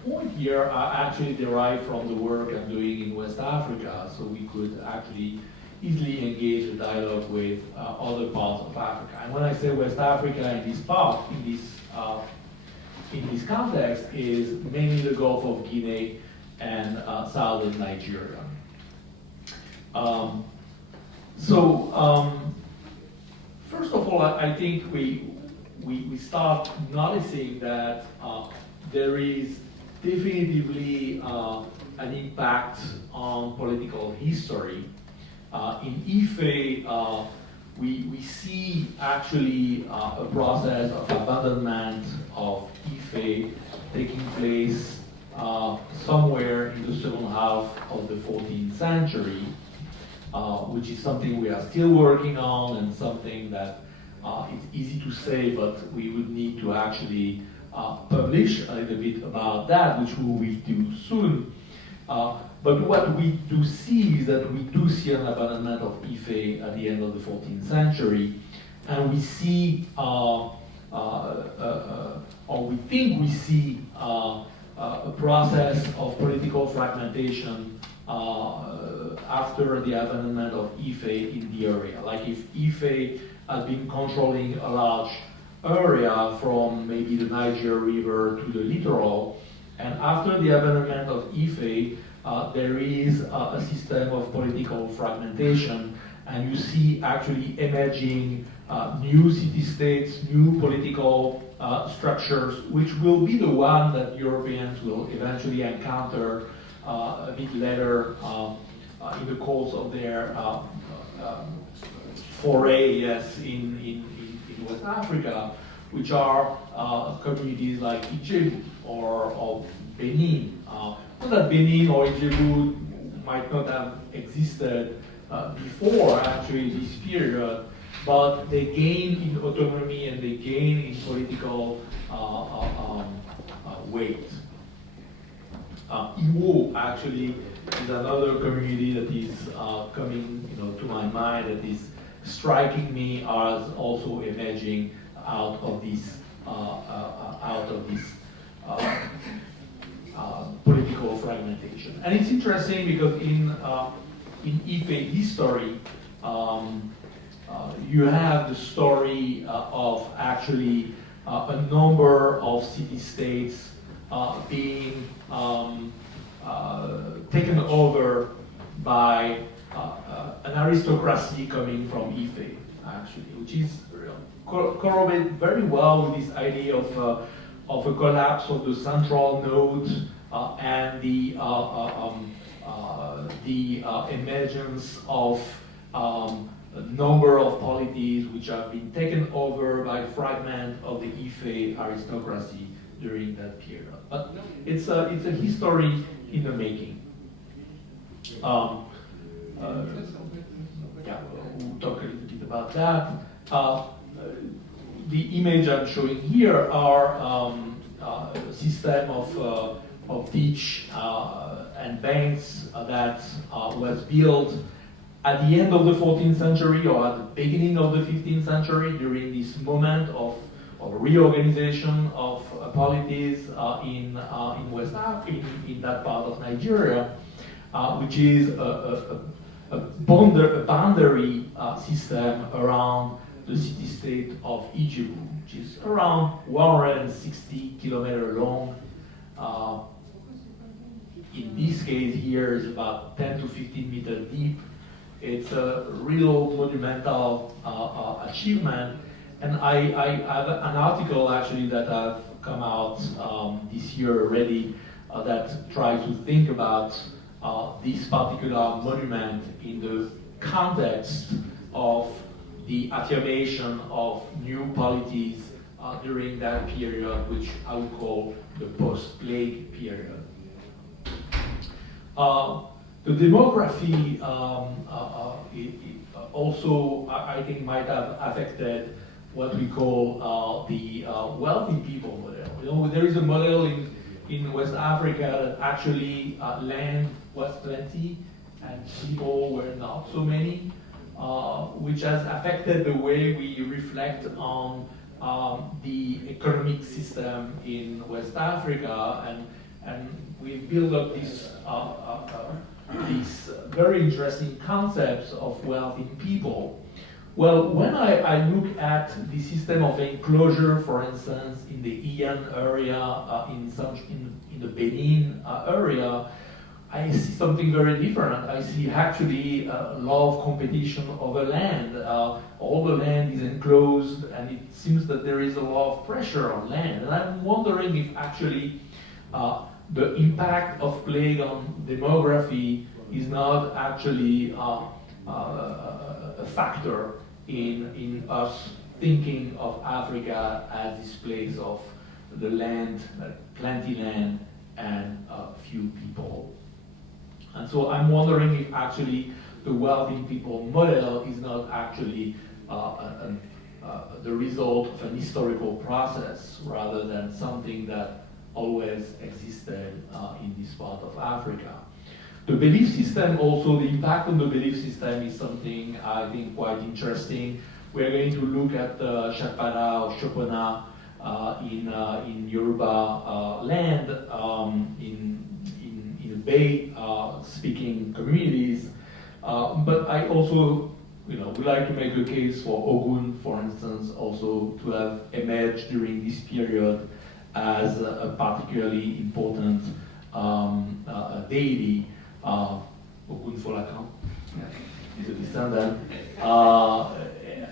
point here are actually derived from the work I'm doing in West Africa, so we could actually easily engage a dialogue with other parts of Africa. And when I say West Africa in this part, in this context, is mainly the Gulf of Guinea and southern Nigeria. First of all, I think we start noticing that there is definitively an impact on political history. In Ife, we see actually a process of abandonment of Ife taking place somewhere in the second half of the 14th century, which is something we are still working on, and something that it's easy to say, but we would need to actually publish a little bit about that, which we will do soon. But what we do see is that we do see an abandonment of Ife at the end of the 14th century, and we see, or we think we see, a process of political fragmentation after the abandonment of Ife in the area. Like if Ife has been controlling a large area from maybe the Niger River to the littoral, and after the abandonment of Ife, there is a system of political fragmentation, and you see actually emerging new city-states, new political structures, which will be the one that Europeans will eventually encounter a bit later in the course of their foray, in West Africa, which are communities like Ijebu or Benin. Not that Benin or Ijebu might not have existed before actually this period, but they gain in autonomy and they gain in political weight. Iwo actually is another community that is coming, to my mind, that is striking me as also emerging out of this political fragmentation. And it's interesting because in Ife history, you have the story of actually a number of city-states being taken over by an aristocracy coming from Ife, actually, which is correlated very well with this idea of a collapse of the central node and the emergence of a number of polities which have been taken over by fragment of the Ife aristocracy during that period. But it's a history in the making. We'll talk a little bit about that. The image I'm showing here are a system of ditch and banks that was built at the end of the 14th century or at the beginning of the 15th century during this moment of reorganization of polities in West Africa, in that part of Nigeria, which is a boundary system around the city-state of Ijebu, which is around 160 kilometers long. In this case here is about 10 to 15 meters deep. It's a real monumental achievement. And I have an article actually that have come out this year already that try to think about this particular monument in the context of the affirmation of new polities during that period, which I would call the post-plague period. The demography also, I think, might have affected what we call the wealthy people model. There is a model in West Africa that actually land was plenty and people were not so many, which has affected the way we reflect on the economic system in West Africa, and we've built up these very interesting concepts of wealth in people. Well, when I look at the system of enclosure, for instance, in the Ian area, in the Benin area, I see something very different. I see actually a lot of competition over land. All the land is enclosed, and it seems that there is a lot of pressure on land. And I'm wondering if actually the impact of plague on demography is not actually a factor in us thinking of Africa as this place of the land, plenty land, and few people. And so I'm wondering if actually the wealthy people model is not actually the result of an historical process rather than something that always existed in this part of Africa. The belief system also, the impact on the belief system is something I think quite interesting. We're going to look at Shakpara or Shopona in Yoruba land, in Bay-speaking communities. But I also would like to make a case for Ogun, for instance, also to have emerged during this period as a particularly important deity. Ogun Folakan is a descendant,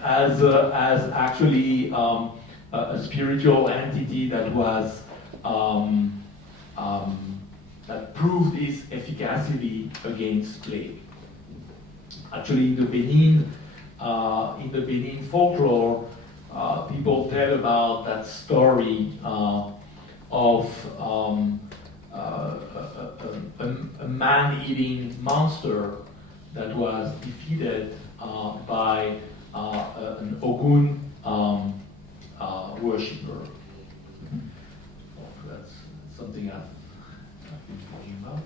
as actually a spiritual entity that was that proved its efficacy against plague. Actually, in the Benin folklore, people tell about that story of a man-eating monster that was defeated by an Ogun worshipper. That's something I've been talking about.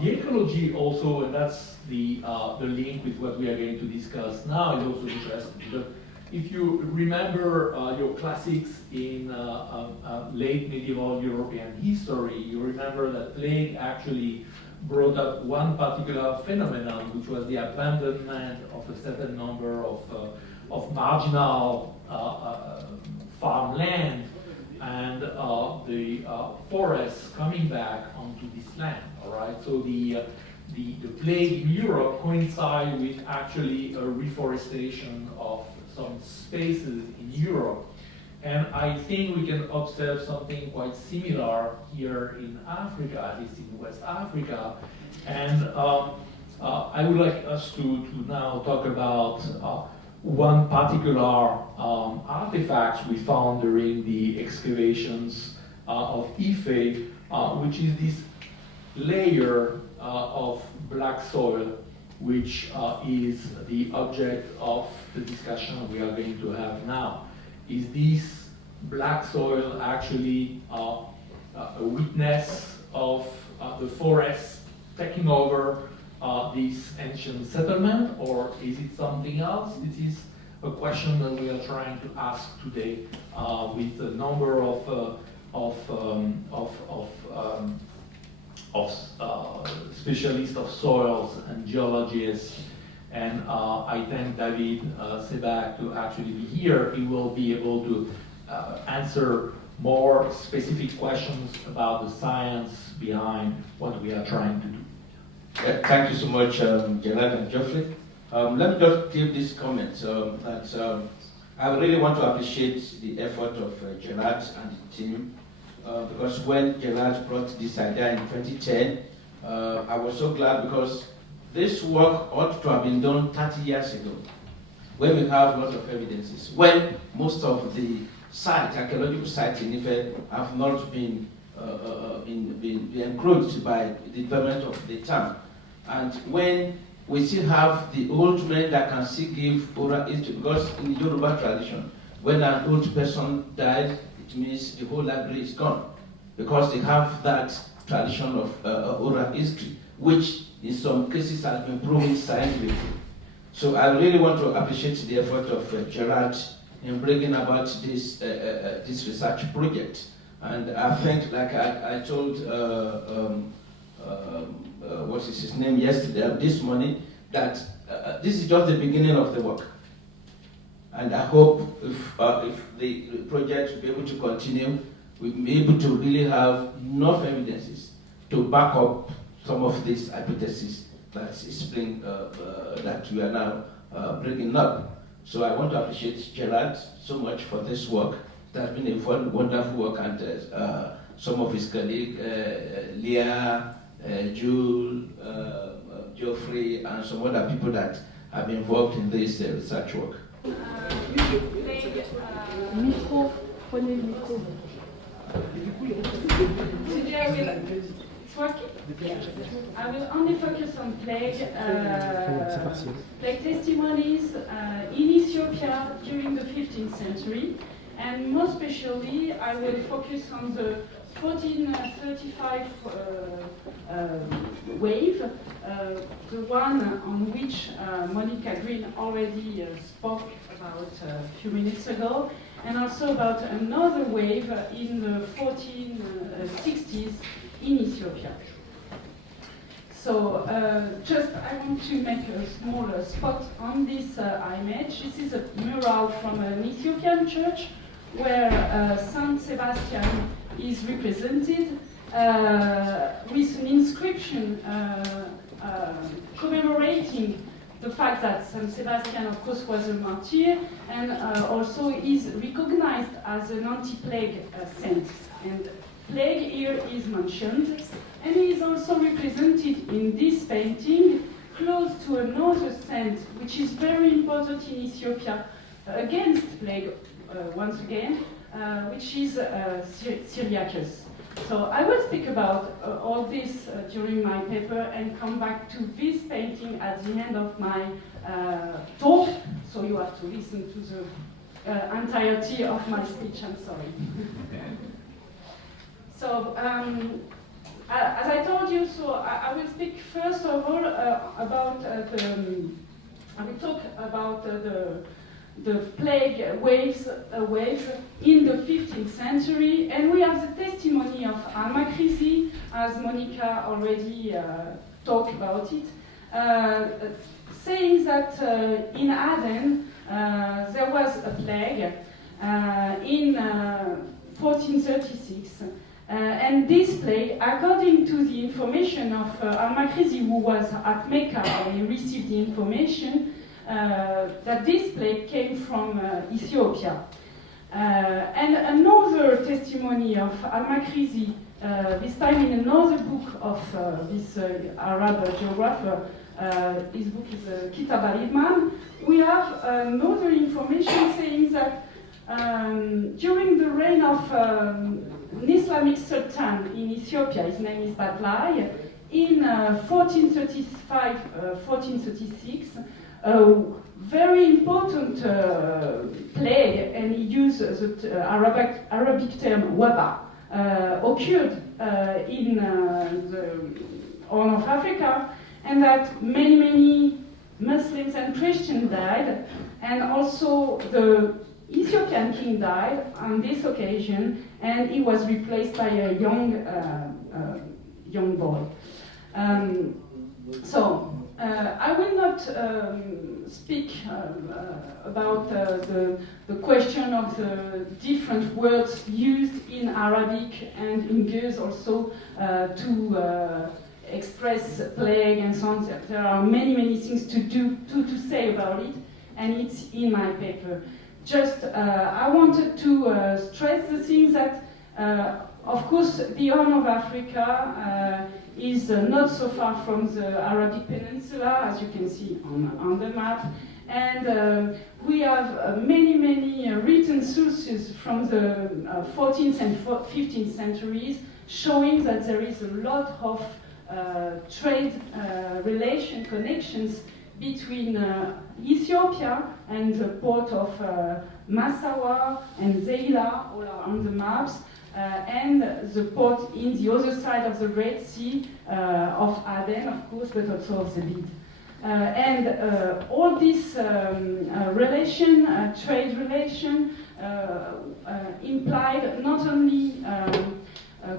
The ecology also, and that's the link with what we are going to discuss now, is also interesting. But if you remember your classics in late medieval European history, you remember that plague actually brought up one particular phenomenon, which was the abandonment of a certain number of marginal farmland and the forests coming back onto this land. All right, so the plague in Europe coincided with actually a reforestation of some spaces in Europe. And I think we can observe something quite similar here in Africa, at least in West Africa. And I would like us to now talk about one particular artifact we found during the excavations of Ife, which is this layer of black soil, which is the object of the discussion we are going to have now. Is this black soil actually a witness of the forest taking over this ancient settlement, or is it something else? This is a question that we are trying to ask today with a number of specialists of soils and geologists. And I thank David Sebag to actually be here. He will be able to answer more specific questions about the science behind what we are trying to do. Yeah, thank you so much, Gerard and Geoffrey. Let me just give this comment that I really want to appreciate the effort of Gerard and the team, because when Gerard brought this idea in 2010, I was so glad, because this work ought to have been done 30 years ago, when we have lots of evidences, when most of the sites, archaeological sites in Ife, have not been encroached by the development of the town. And when we still have the old men that can still give oral history, because in the Yoruba tradition, when an old person dies, it means the whole library is gone, because they have that tradition of oral history, which in some cases has been proven scientifically. So I really want to appreciate the effort of Gerard in bringing about this research project. And I think, like I told what is his name yesterday, this morning, that this is just the beginning of the work. And I hope if the project will be able to continue, we'll be able to really have enough evidences to back up some of these hypotheses that we are now bringing up. So I want to appreciate Gerard so much for this work. It has been a wonderful work, and some of his colleagues, Leah, Jules, Geoffrey, and some other people that have been involved in this research work. Micro, prenez le micro. It's working? I will only focus on plague testimonies in Ethiopia during the 15th century, and more especially I will focus on the 1435 wave, the one on which Monica Green already spoke about a few minutes ago, and also about another wave in the 1460s in Ethiopia. So just I want to make a small spot on this image. This is a mural from an Ethiopian church where Saint Sebastian is represented with an inscription commemorating the fact that Saint Sebastian, of course, was a martyr, and also is recognized as an anti-plague saint. And plague here is mentioned, and he is also represented in this painting close to another saint, which is very important in Ethiopia, against plague once again, which is Syriacus. So I will speak about all this during my paper and come back to this painting at the end of my talk, so you have to listen to the entirety of my speech, I'm sorry. So, as I told you, so I will speak first of all about I will talk about the plague wave in the 15th century, and we have the testimony of Al-Makrizi, as Monica already talked about it, saying that in Aden there was a plague in 1436, and this plague, according to the information of Al-Makrizi, who was at Mecca when he received the information, that this plague came from Ethiopia. And another testimony of Al-Makrizi, this time in another book of this Arab geographer, his book is Kitab al-Idman, we have another information saying that during the reign of an Islamic sultan in Ethiopia, his name is Badlai, in 1435-1436, a very important plague, and he used the Arabic term waba, occurred in the Horn of Africa, and that many Muslims and Christians died, and also the Ethiopian king died on this occasion, and he was replaced by a young boy. I will not speak about the question of the different words used in Arabic and in Ge'ez also to express plague and so on. There are many things to say about it, and it's in my paper. Just, I wanted to stress the things that, of course, the Horn of Africa is not so far from the Arabic Peninsula, as you can see on the map. And we have many written sources from the 14th and 15th centuries showing that there is a lot of trade connections between Ethiopia and the port of Massawa and Zeila, all are on the maps, and the port in the other side of the Red Sea of Aden, of course, but also of Zabid. And all this trade relation, implied not only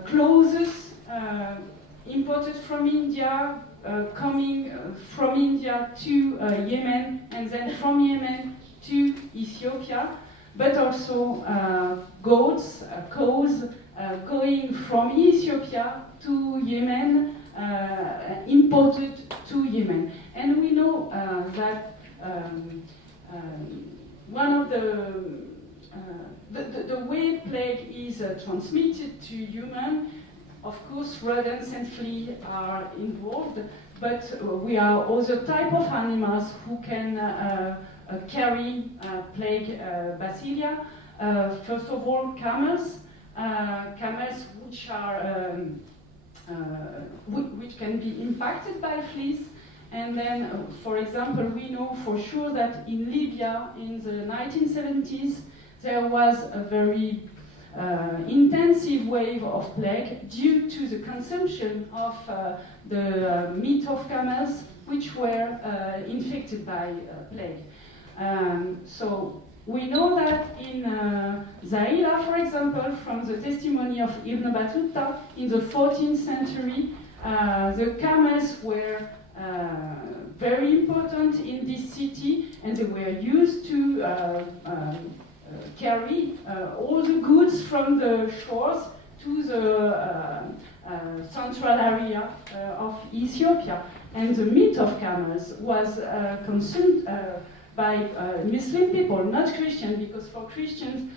clothes imported from India, coming from India to Yemen, and then from Yemen to Ethiopia, but also goats, cows, going from Ethiopia to Yemen, imported to Yemen. And we know that one of the way plague is transmitted to human, of course, rodents and fleas are involved, but we are other type of animals who can carry plague bacillia. First of all, camels which are which can be impacted by fleas. And then, for example, we know for sure that in Libya in the 1970s there was a very intensive wave of plague due to the consumption of the meat of camels which were infected by plague. So we know that in Zaila, for example, from the testimony of Ibn Battuta in the 14th century, the camels were very important in this city, and they were used to carry all the goods from the shores to the central area of Ethiopia. And the meat of camels was consumed by Muslim people, not Christian, because for Christians,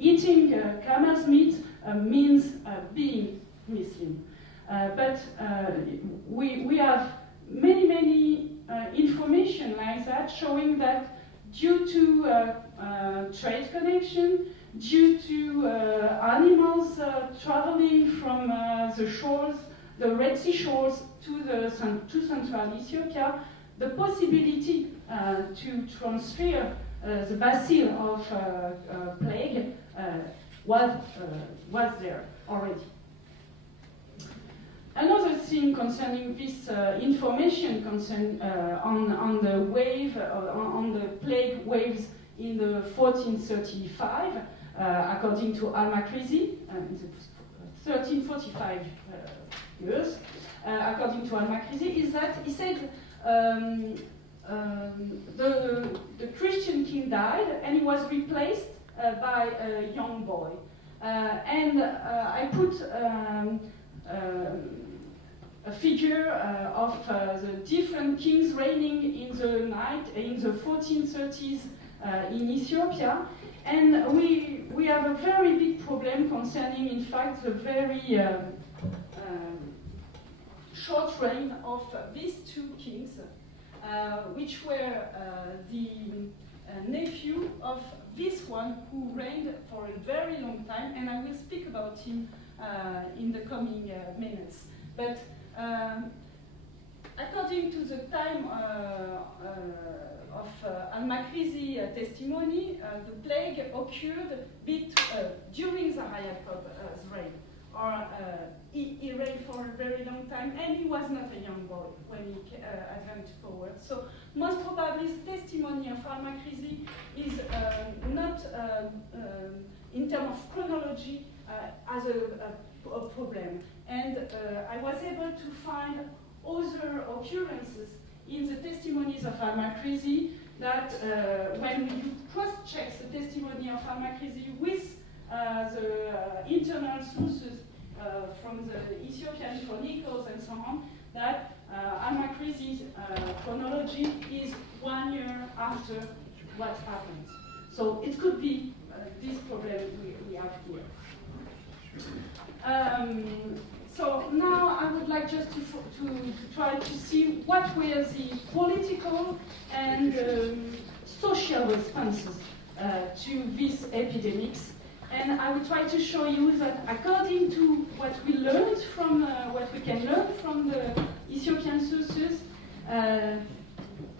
eating camel's meat means being Muslim. But we have many information like that showing that due to trade connection, due to animals traveling from the shores, the Red Sea shores, to central Ethiopia, the possibility to transfer the bacil of plague was there already. Another thing concerning this information on the wave, on the plague waves in the 1435, according to Al-Makrizi, in the 1345 years, according to Al-Makrizi, is that he said the Christian king died and he was replaced by a young boy. And I put a figure of the different kings reigning in the 1430s in Ethiopia, and we have a very big problem concerning, in fact, the very short reign of these two kings, which were the nephew of this one who reigned for a very long time, and I will speak about him in the coming minutes. But according to the time of Al-Makrizi testimony, the plague occurred during Zahayakob's reign. Or he reigned for a very long time, and he was not a young boy when he advanced forward. So most probably the testimony of Al-Makrizi is not, in terms of chronology, as a problem. And I was able to find other occurrences in the testimonies of Al-Makrizi that when you cross-check the testimony of Al-Makrizi with the internal sources from the Ethiopian chronicles and so on, that Al-Makrizi's chronology is 1 year after what happened. So it could be this problem we have here. So now I would like just to try to see what were the political and social responses to these epidemics. And I will try to show you that according to what we learned from, what we can learn from the Ethiopian sources,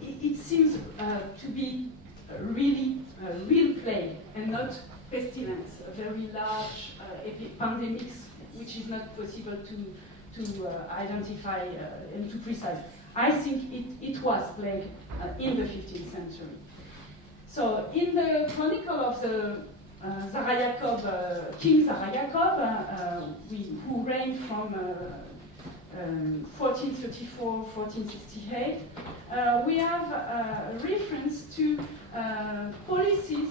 it seems to be really real plague and not pestilence, a very large pandemics, which is not possible to identify and to precise. I think it was plague in the 15th century. So in the chronicle of the King Zahayakov, who reigned from 1434-1468, we have a reference to policies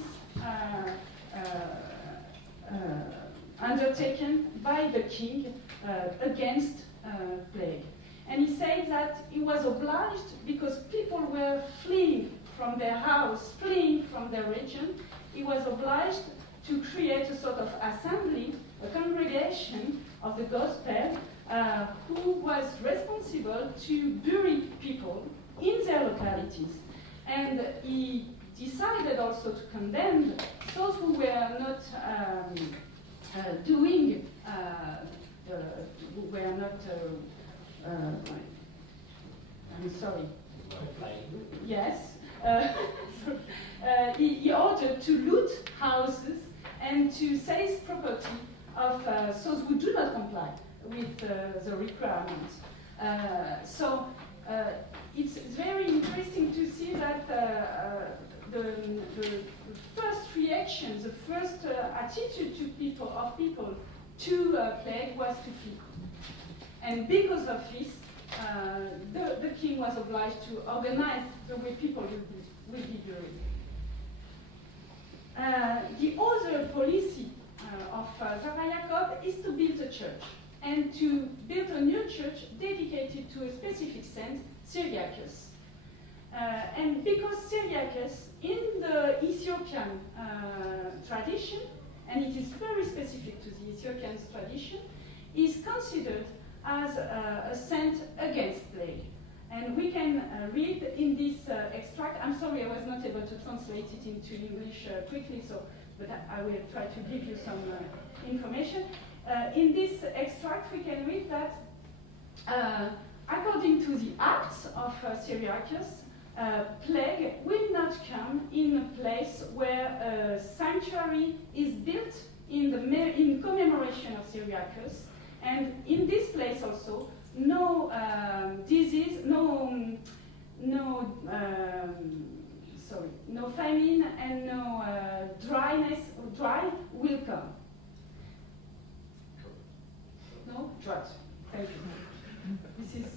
undertaken by the king against plague. And he said that he was obliged, because people were fleeing from their house, fleeing from their region, he was obliged to create a sort of assembly, a congregation of the gospel, who was responsible to bury people in their localities. And he decided also to condemn those who were not I'm sorry. Yes. He ordered to loot houses and to seize property of those who do not comply with the requirements. So it's very interesting to see that the first reaction, the first attitude to people to plague was to flee. And because of this, the king was obliged to organize the way people will be buried. The other policy of Zahayakov is to build a church, and to build a new church dedicated to a specific saint, Syriacus. And because Syriacus, in the Ethiopian tradition, and it is very specific to the Ethiopian tradition, is considered as a saint against plague. And we can read in this extract. I'm sorry I was not able to translate it into English quickly, but I will try to give you some information. In this extract, we can read that according to the Acts of Syriacus, plague will not come in a place where a sanctuary is built in commemoration of Syriacus, and in this place also, no disease, no famine and no dry will come. No drought. Thank you. This is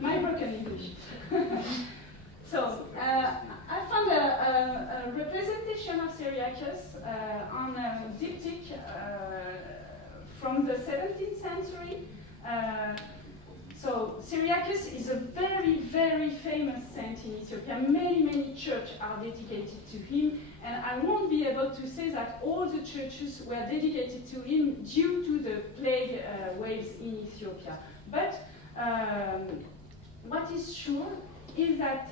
my broken English. So I found a representation of Syriacus on a diptych from the 17th century. So Syriacus is a very, very famous saint in Ethiopia. Many, many churches are dedicated to him, and I won't be able to say that all the churches were dedicated to him due to the plague waves in Ethiopia. But what is sure is that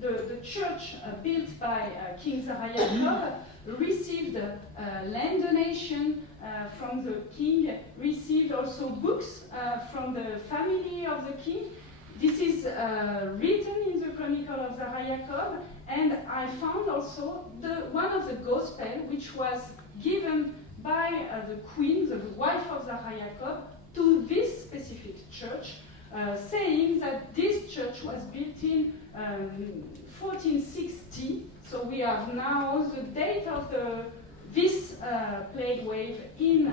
the church built by King Zahariah received land donation from the king, received also books from the family of the king. This is written in the Chronicle of Zahariah, and I found also one of the gospel which was given by the queen, the wife of Zahariah, to this specific church, saying that this church was built in 1460. So we have now the date of this plague wave in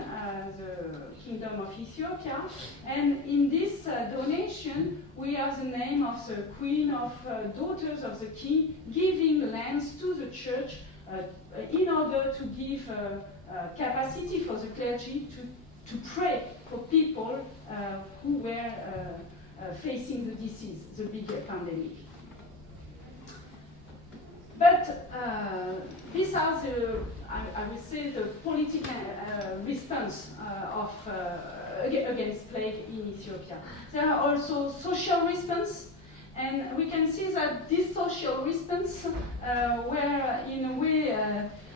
the Kingdom of Ethiopia. And in this donation, we have the name of the queen of daughters of the king giving lands to the church in order to give capacity for the clergy to pray for people who were facing the disease, the big pandemic. But these are I would say, the political response against plague in Ethiopia. There are also social response, and we can see that this social response were in a way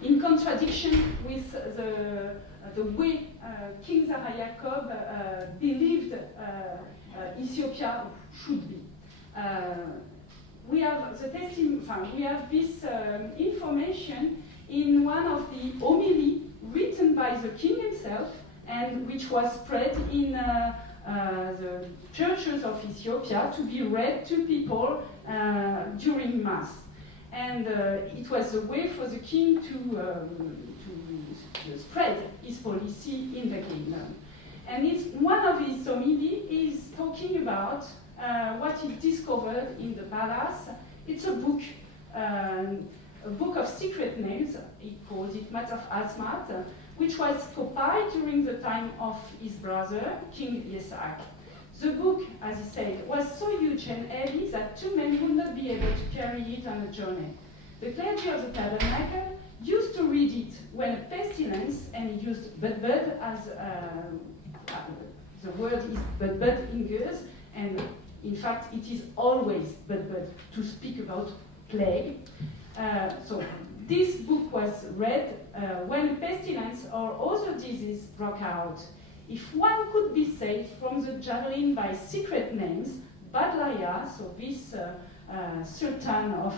in contradiction with the way King Zahariah believed Ethiopia should be. We have we have this information in one of the homily written by the king himself, and which was spread in the churches of Ethiopia to be read to people during Mass. And it was a way for the king to spread his policy in the kingdom. And one of his homily is talking about what he discovered in the palace. It's a book of secret names. He calls it Mat of Asmat, which was copied during the time of his brother, King Yitzhak. The book, as he said, was so huge and heavy that two men would not be able to carry it on a journey. The clergy of the tabernacle used to read it when a pestilence, and he used bud as the word is bud in Greece, and in fact it is always bud to speak about plague. So this book was read when a pestilence or other disease broke out. If one could be saved from the javelin by secret names, Badlaya, so this sultan of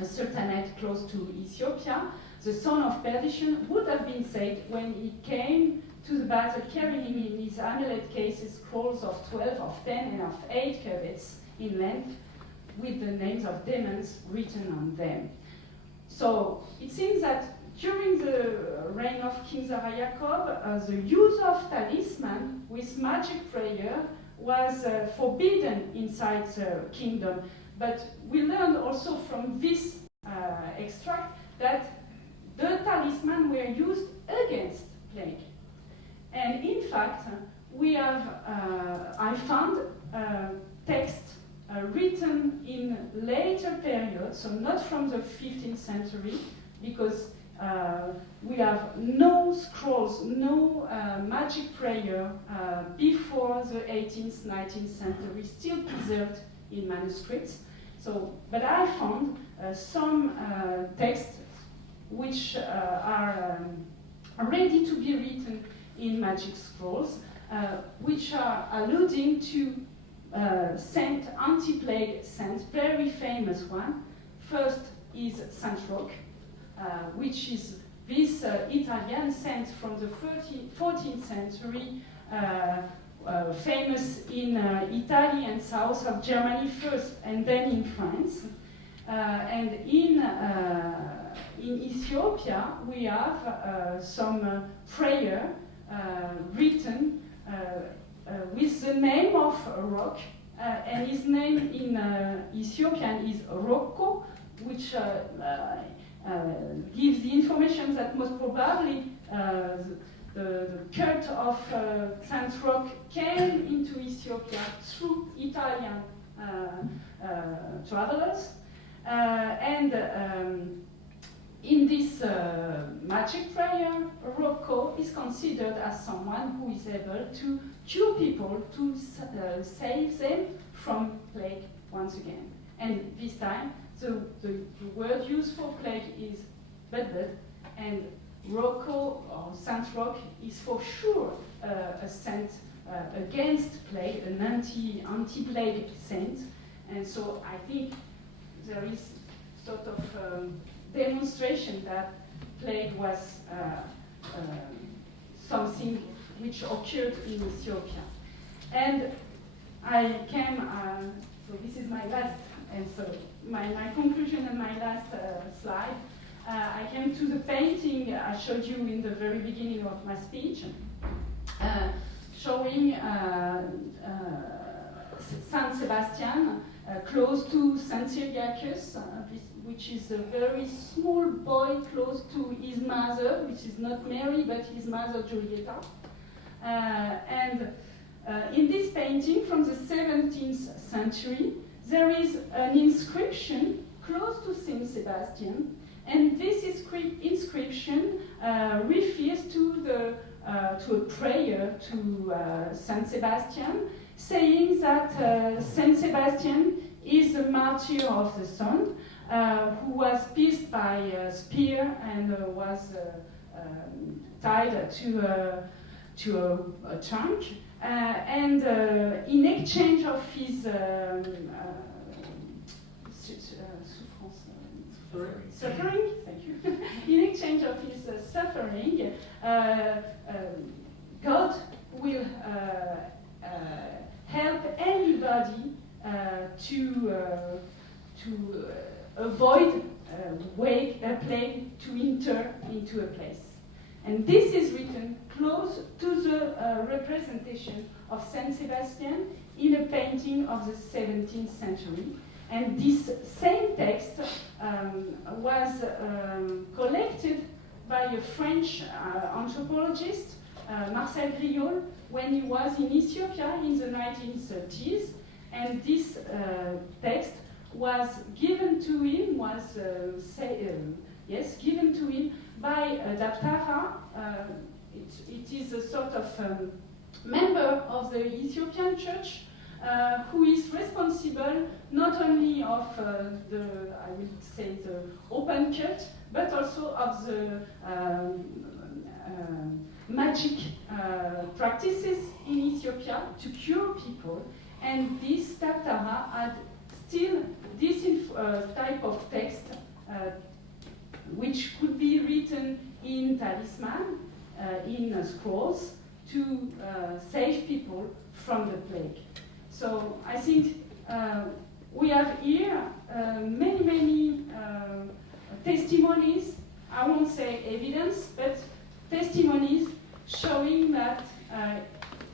a sultanate close to Ethiopia, the son of perdition, would have been saved when he came to the battle carrying in his amulet cases scrolls of 12, of 10, and of 8 cubits in length, with the names of demons written on them. So it seems that during the reign of King Zahariah, the use of talisman with magic prayer was forbidden inside the kingdom. But we learned also from this extract that the talisman were used against plague. And in fact, we have, I found text written in later periods, so not from the 15th century, because we have no scrolls, no magic prayer before the 18th, 19th century, still preserved in manuscripts. So, but I found some texts which are ready to be written in magic scrolls, which are alluding to saint, anti-plague saint, very famous one. First is Saint Roch, which is this Italian saint from the 14th century, famous in Italy and south of Germany first, and then in France. And in Ethiopia, we have some prayer written with the name of Roch, and his name in Ethiopian is Rocco, which gives the information that most probably the cult of Saint Roch came into Ethiopia through Italian travelers. In this magic prayer, Rocco is considered as someone who is able to cure people, to save them from plague once again. And this time, the word used for plague is bedbed, and Rocco or Saint Roch is for sure a saint against plague, an anti-plague saint. And so I think there is sort of demonstration that plague was something which occurred in Ethiopia. And I came, so this is my last, and so my conclusion and my last slide. I came to the painting I showed you in the very beginning of my speech, showing Saint Sebastian close to Saint Cyriacus, which is a very small boy close to his mother, which is not Mary, but his mother Julieta. In this painting from the 17th century, there is an inscription close to Saint Sebastian, and this inscription refers to a prayer to Saint Sebastian, saying that Saint Sebastian is the martyr of the sun, who was pierced by a spear and was tied to a trunk. And in exchange of his suffering, thank you. In exchange of his suffering, God will help anybody to avoid a plague to enter into a place. And this is written close to the representation of Saint Sebastian in a painting of the 17th century. And this same text was collected by a French anthropologist, Marcel Griol, when he was in Ethiopia in the 1930s. And this text was given to him, given to him by Daptara. It is a sort of member of the Ethiopian church who is responsible not only of I would say, the open cult, but also of the magic practices in Ethiopia to cure people. And this Daptara had still this type of text, which could be written in talisman, in scrolls, to save people from the plague. So I think we have here many testimonies, I won't say evidence, but testimonies showing that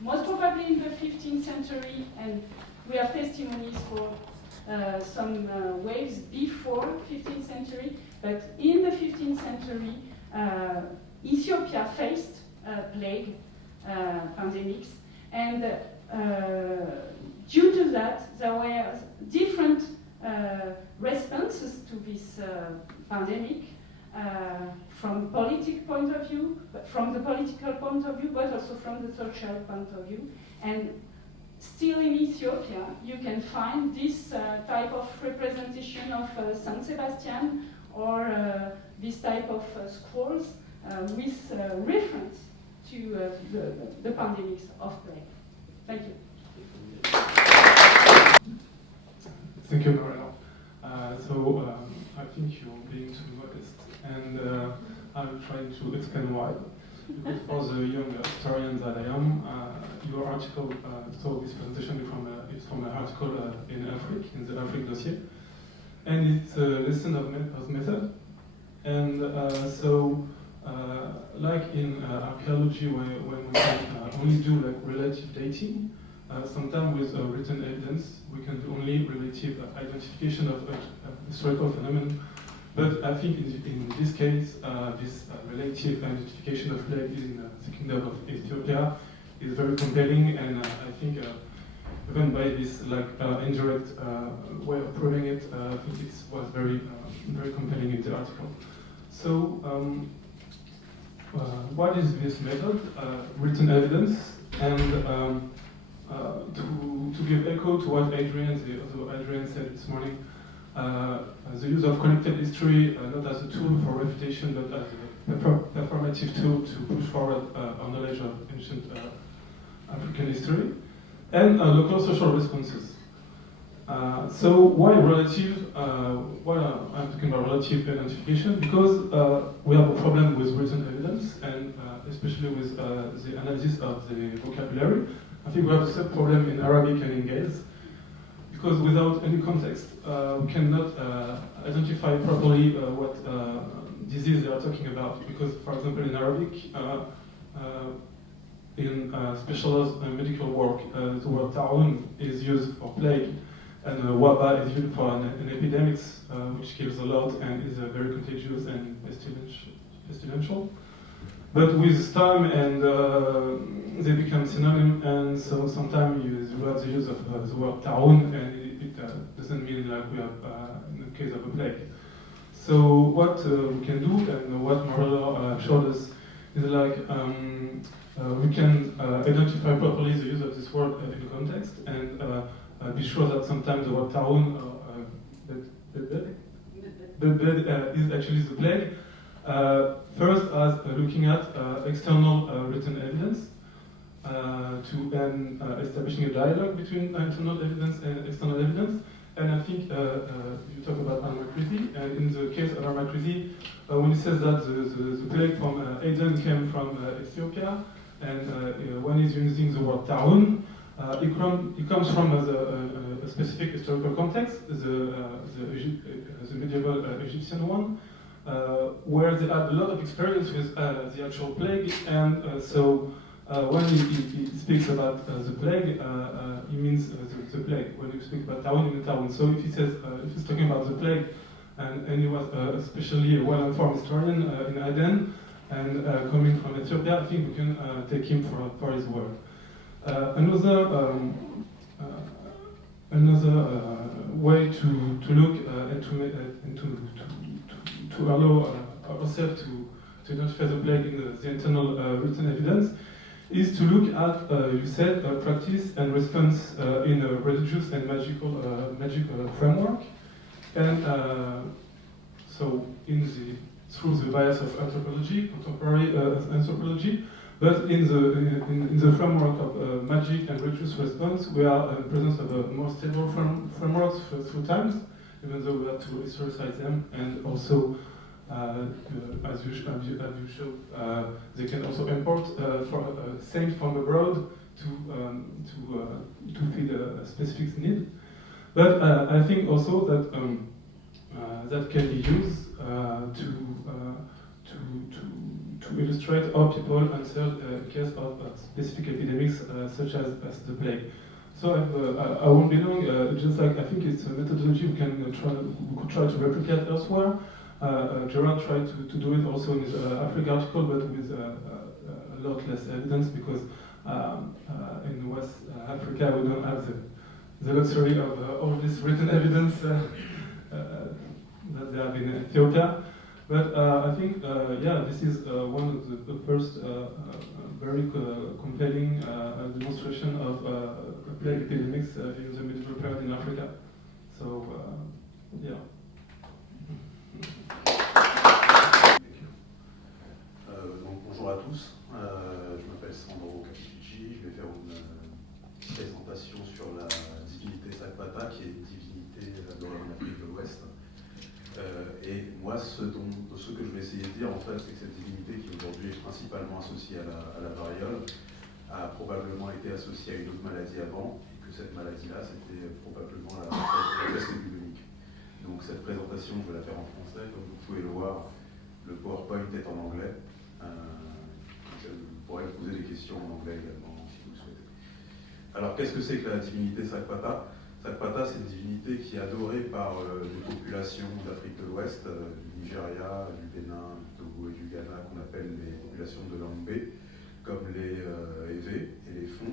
most probably in the 15th century, and we have testimonies for some waves before 15th century, but in the 15th century, Ethiopia faced plague pandemics, and due to that, there were different responses to this pandemic. from politic point of view, but from the political point of view, but also from the social point of view. And still in Ethiopia, you can find this type of representation of Saint Sebastian or this type of scrolls with reference to the pandemics of plague. Thank you. Thank you, Mariano. I think you're being too modest, and I'm trying to explain why. Because for the young historian that I am, your article, so this presentation is from an article in Afrique, in the Afrique dossier, and it's a lesson of method. And like in archaeology, when we can only do like relative dating, sometimes with written evidence, we can do only relative identification of historical phenomenon. But I think in this case, this relative identification of plague in the kingdom of Ethiopia is very compelling, and I think even by this like indirect way of proving it, I think it was very compelling in the article. So, what is this method? Written evidence, and to give echo to what Adrian said this morning, the use of connected history not as a tool for refutation, but as a performative tool to push forward our knowledge of ancient African history, and local social responses. So why relative? Why I'm talking about relative identification? Because we have a problem with written evidence, and especially with the analysis of the vocabulary. I think we have the same problem in Arabic and in Gaels, because without any context, we cannot identify properly what disease they are talking about. Because, for example, in Arabic, in specialized medical work, the word ta'un is used for plague, and waba is used for an epidemics which kills a lot and is very contagious and pestilential. But with time and they become synonym, and so sometimes you have the use of the word ta'un, and it doesn't mean like we have in the case of a plague. So what we can do, and what Morello showed us, is like we can identify properly the use of this word in context, and be sure that sometimes the word ta'un, is actually the plague. First, as looking at external written evidence, and establishing a dialogue between internal evidence and external evidence. And I think you talk about Al-Makrizi, and in the case of Al-Makrizi, when he says that the plague from Aden came from Ethiopia, and when he's using the word ta'un, it comes from a specific historical context, the medieval Egyptian one, where they had a lot of experience with the actual plague, and when he speaks about the plague, he means the plague. When you speak about ta'un, he means ta'un. So if he says, if he's talking about the plague, and he was especially a well-informed historian in Aden, and coming from Ethiopia, I think we can take him for his word. Another way to look and to allow ourselves to identify the plague in the internal written evidence is to look at, you said, practice and response in a religious and magical framework, and so through the bias of anthropology, contemporary anthropology, but in the framework of magic and religious response, we are in presence of a more stable frameworks through times, even though we have to historicize them, and also, as you showed, they can also import saints from abroad to feed a specific need. But I think also that that can be used to illustrate how people answered in case of specific epidemics such as the plague. So I won't be long. Just like I think it's a methodology we could try to replicate elsewhere. Gerard tried to do it also in his Africa article, but with a lot less evidence, because in West Africa we don't have the luxury of all this written evidence that they have in Ethiopia. But I think, yeah, this is one of the first very compelling demonstration of plague epidemics in the medieval period in Africa. So, yeah. Donc bonjour à tous, je m'appelle Sandro Capici, je vais faire une présentation sur la divinité Sakpata, qui est une divinité adorée en Afrique de l'Ouest. Et moi, ce que je vais essayer de dire, en fait, c'est que cette divinité, qui aujourd'hui est principalement associée à la variole, a probablement été associée à une autre maladie avant, et que cette maladie-là, c'était probablement la peste bubonique. Donc cette présentation, je vais la faire en français, comme vous pouvez le voir, le PowerPoint est en anglais. Vous pourrez poser des questions en anglais également, si vous le souhaitez. Alors, qu'est-ce que c'est que la divinité Sakpata? Sakpata, c'est une divinité qui est adorée par les populations d'Afrique de l'Ouest, du Nigeria, du Bénin, du Togo et du Ghana, qu'on appelle les populations de langue B, comme les Evé et les Fon.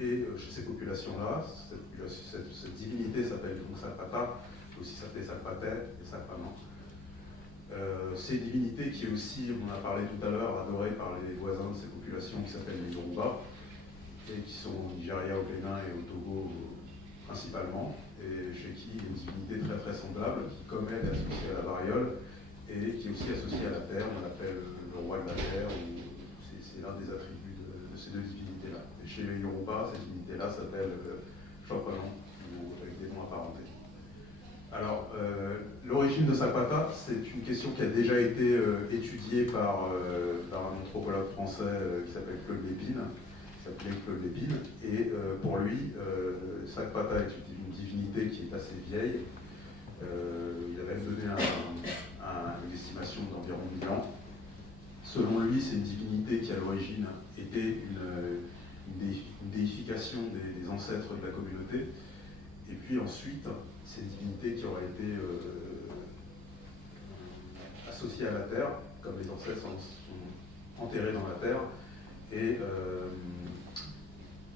Et chez ces populations-là, cette divinité s'appelle donc Sakpata, aussi s'appelait Sakpater et Sakpaman. C'est une divinité qui est aussi, on en a parlé tout à l'heure, adorée par les voisins de ces populations qui s'appellent les Yoruba, et qui sont au Nigeria, au Bénin et au Togo principalement, et chez qui il y a une divinité très très semblable, qui comme elle est associée à la variole, et qui est aussi associée à la terre, on l'appelle le roi de la terre, ou c'est l'un des attributs de ces deux divinités-là. Et chez les Yoruba, cette divinité-là s'appelle Chopanon, ou avec des noms apparentés. Alors, l'origine de Sakpata, c'est une question qui a déjà été étudiée par un anthropologue français qui s'appelle Claude Lépine, et pour lui, Sakpata est une divinité qui est assez vieille. Il a même donné une estimation d'environ 1000 ans. Selon lui, c'est une divinité qui à l'origine était une déification des ancêtres de la communauté, et puis ensuite, c'est une divinité qui aurait été associée à la terre, comme les ancêtres sont enterrés dans la terre, et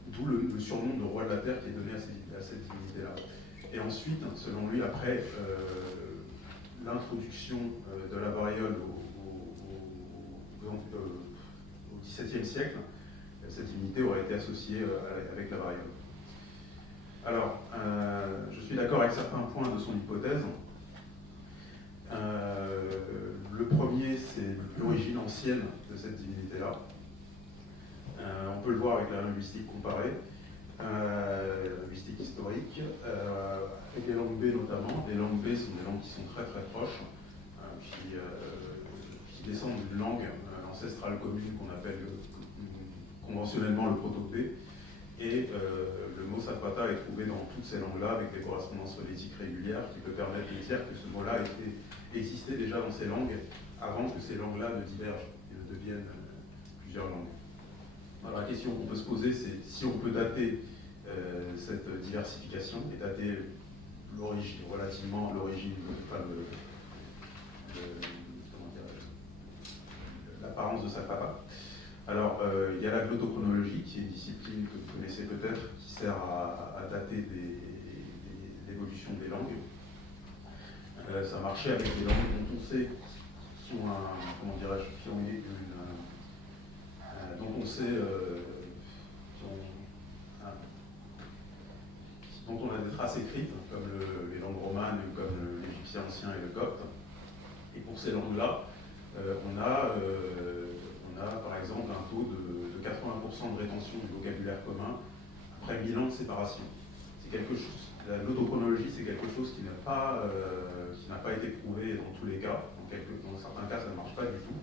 d'où le surnom de roi de la terre qui est donné à cette divinité-là. Et ensuite, selon lui, après l'introduction de la variole au XVIIe siècle, cette divinité aurait été associée avec la variole. Alors, je suis d'accord avec certains points de son hypothèse. Le premier, c'est l'origine ancienne de cette divinité-là. On peut le voir avec la linguistique comparée, la linguistique historique, avec les langues B notamment. Les langues B sont des langues qui sont très très proches, qui descendent d'une langue ancestrale commune qu'on appelle conventionnellement le proto-B. Et le mot Sakpata est trouvé dans toutes ces langues-là avec des correspondances phonétiques régulières qui peut permettre de dire que ce mot-là existait déjà dans ces langues avant que ces langues-là ne divergent et ne deviennent plusieurs langues. Alors la question qu'on peut se poser, c'est si on peut dater cette diversification et dater relativement l'origine, l'apparence de Sakpata. Alors, il y a la glottochronologie, qui est une discipline que vous connaissez peut-être, qui sert à dater l'évolution des langues. Ça marchait avec les langues dont on sait qui ont dont on a des traces écrites, comme les langues romanes, comme l'égyptien ancien et le copte. Et pour ces langues-là, on a par exemple un taux de 80% de rétention du vocabulaire commun après 1000 ans de séparation. C'est quelque chose, la glottochronologie, c'est quelque chose qui n'a pas été prouvé dans tous les cas. Dans certains cas, ça ne marche pas du tout,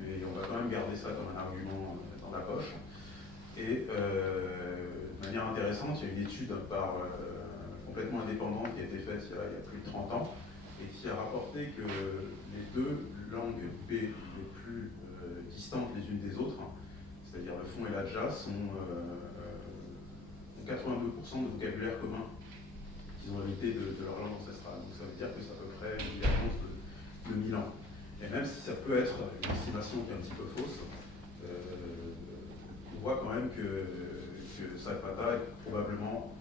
mais on va quand même garder ça comme un argument dans la poche. Et de manière intéressante, il y a une étude complètement indépendante qui a été faite il y a plus de 30 ans et qui a rapporté que les deux langues B les plus distantes les unes des autres, c'est-à-dire le fon et l'adja, ont 82% de vocabulaire commun qu'ils ont hérité de leur langue ancestrale. Donc ça veut dire que c'est à peu près une différence de 1000 ans. Et même si ça peut être une estimation qui est un petit peu fausse, on voit quand même que Sakpata est probablement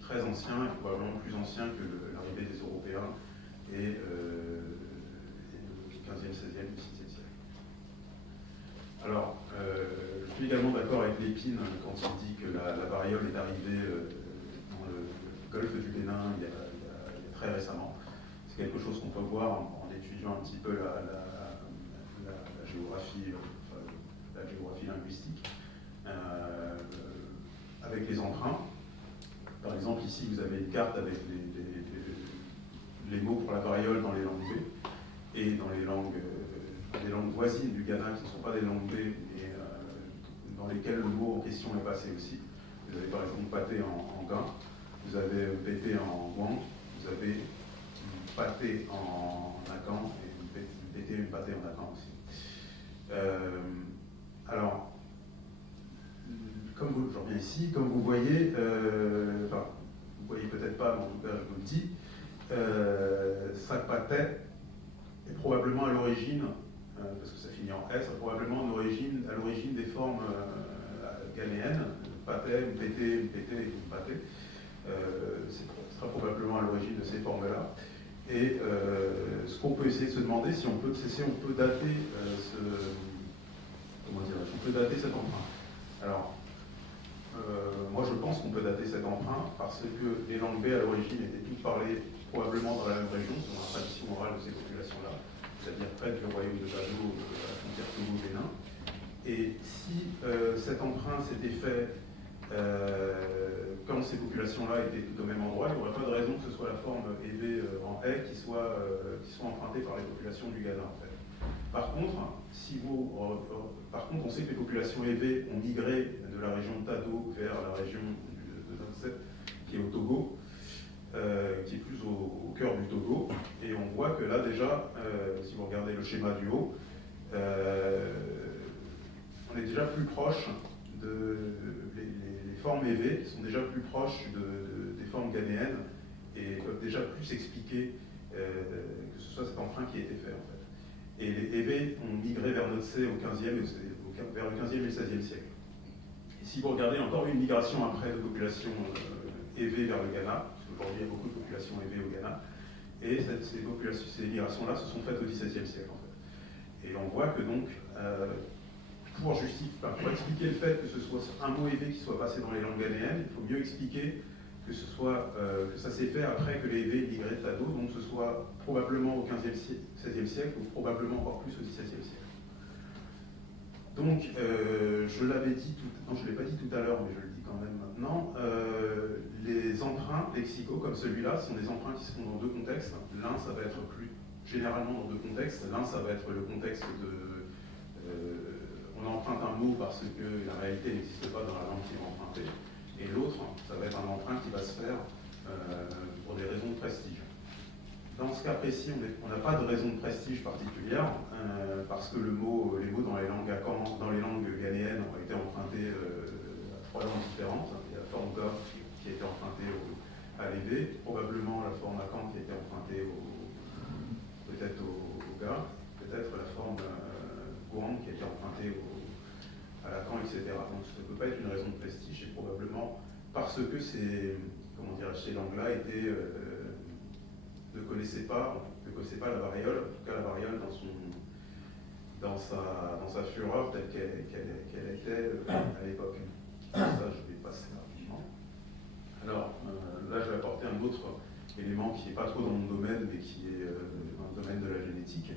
très ancien, et probablement plus ancien que l'arrivée des Européens et 15e, 16e, 17e siècle. Alors, je suis également d'accord avec Lépine quand il dit que la variole est arrivée dans le golfe du Bénin il y a très récemment. C'est quelque chose qu'on peut voir en étudiant un petit peu la géographie, la géographie linguistique, avec les emprunts. Par exemple, ici, vous avez une carte avec les mots pour la variole dans les langues B et dans les langues voisines du Ghana qui ne sont pas des langues B, mais dans lesquelles le mot en question est passé aussi. Vous avez par exemple pâté en gain, vous avez pété en guang, vous avez pâté en akan et pété, une pâté en akan aussi. Alors, je reviens ici, comme vous voyez, enfin, vous voyez peut-être pas, mais en tout cas je vous le dis, sac pâté est probablement à l'origine, parce que ça finit en S, probablement à l'origine des formes ghanéennes, pâté, pété, et pâté. Ce sera probablement à l'origine de ces formes-là. Et ce qu'on peut essayer de se demander, si on peut dater on peut dater cet emprunt. Alors, moi je pense qu'on peut dater cet emprunt parce que les langues B à l'origine étaient toutes parlées probablement dans la même région, dans la tradition orale de ces populations-là, c'est-à-dire près du royaume de Bado, à la frontière Togo-Bénin. Et si cet emprunt s'était fait quand ces populations-là étaient toutes au même endroit, il n'y aurait pas de raison que ce soit la forme év en haie qui soit empruntée par les populations du Ghana en fait. Par contre, on sait que les populations év ont migré de la région de Tado vers la région de Nonset, qui est au Togo, qui est plus au cœur du Togo. Et on voit que là déjà, si vous regardez le schéma du haut, on est déjà plus proche les formes év qui sont déjà plus proches des formes ghanéennes et peuvent déjà plus expliquer que ce soit cet emprunt qui a été fait en fait. Et les év ont migré vers Notse vers le 15e et le 16e siècle. Et si vous regardez encore une migration après de populations év vers le Ghana, parce qu'aujourd'hui il y a beaucoup de populations év au Ghana, et ces migrations-là se sont faites au XVIIe siècle en fait. Et on voit que donc, pour expliquer le fait que ce soit un mot év qui soit passé dans les langues ghanéennes, il faut mieux expliquer que ça s'est fait après que les év migraient de Tado, donc ce soit probablement au 15e, 16e siècle, ou probablement encore plus au XVIIe siècle. Donc, je l'avais dit, je ne l'ai pas dit tout à l'heure, mais je le dis quand même maintenant, les emprunts lexicaux comme celui-là sont des emprunts qui se font dans deux contextes. L'un, ça va être plus généralement dans deux contextes. L'un, ça va être le contexte on emprunte un mot parce que la réalité n'existe pas dans la langue qui est empruntée. Et l'autre, ça va être un emprunt qui va se faire pour des raisons de prestige. Dans ce cas précis, on n'a pas de raison de prestige particulière, parce que les mots dans les langues ghanéennes ont été empruntés à trois langues différentes. Il y a la forme Ga qui a été empruntée à l'év, probablement la forme Akan qui a été empruntée peut-être au Ga, peut-être la forme Guang qui a été empruntée à l'Akan, etc. Donc ça ne peut pas être une raison de prestige, c'est probablement parce que ces langues-là ne connaissaient pas la variole, en tout cas la variole dans sa fureur telle qu'elle était à l'époque. Ça, je vais passer rapidement. Alors, là, je vais apporter un autre élément qui n'est pas trop dans mon domaine, mais qui est dans le domaine de la génétique,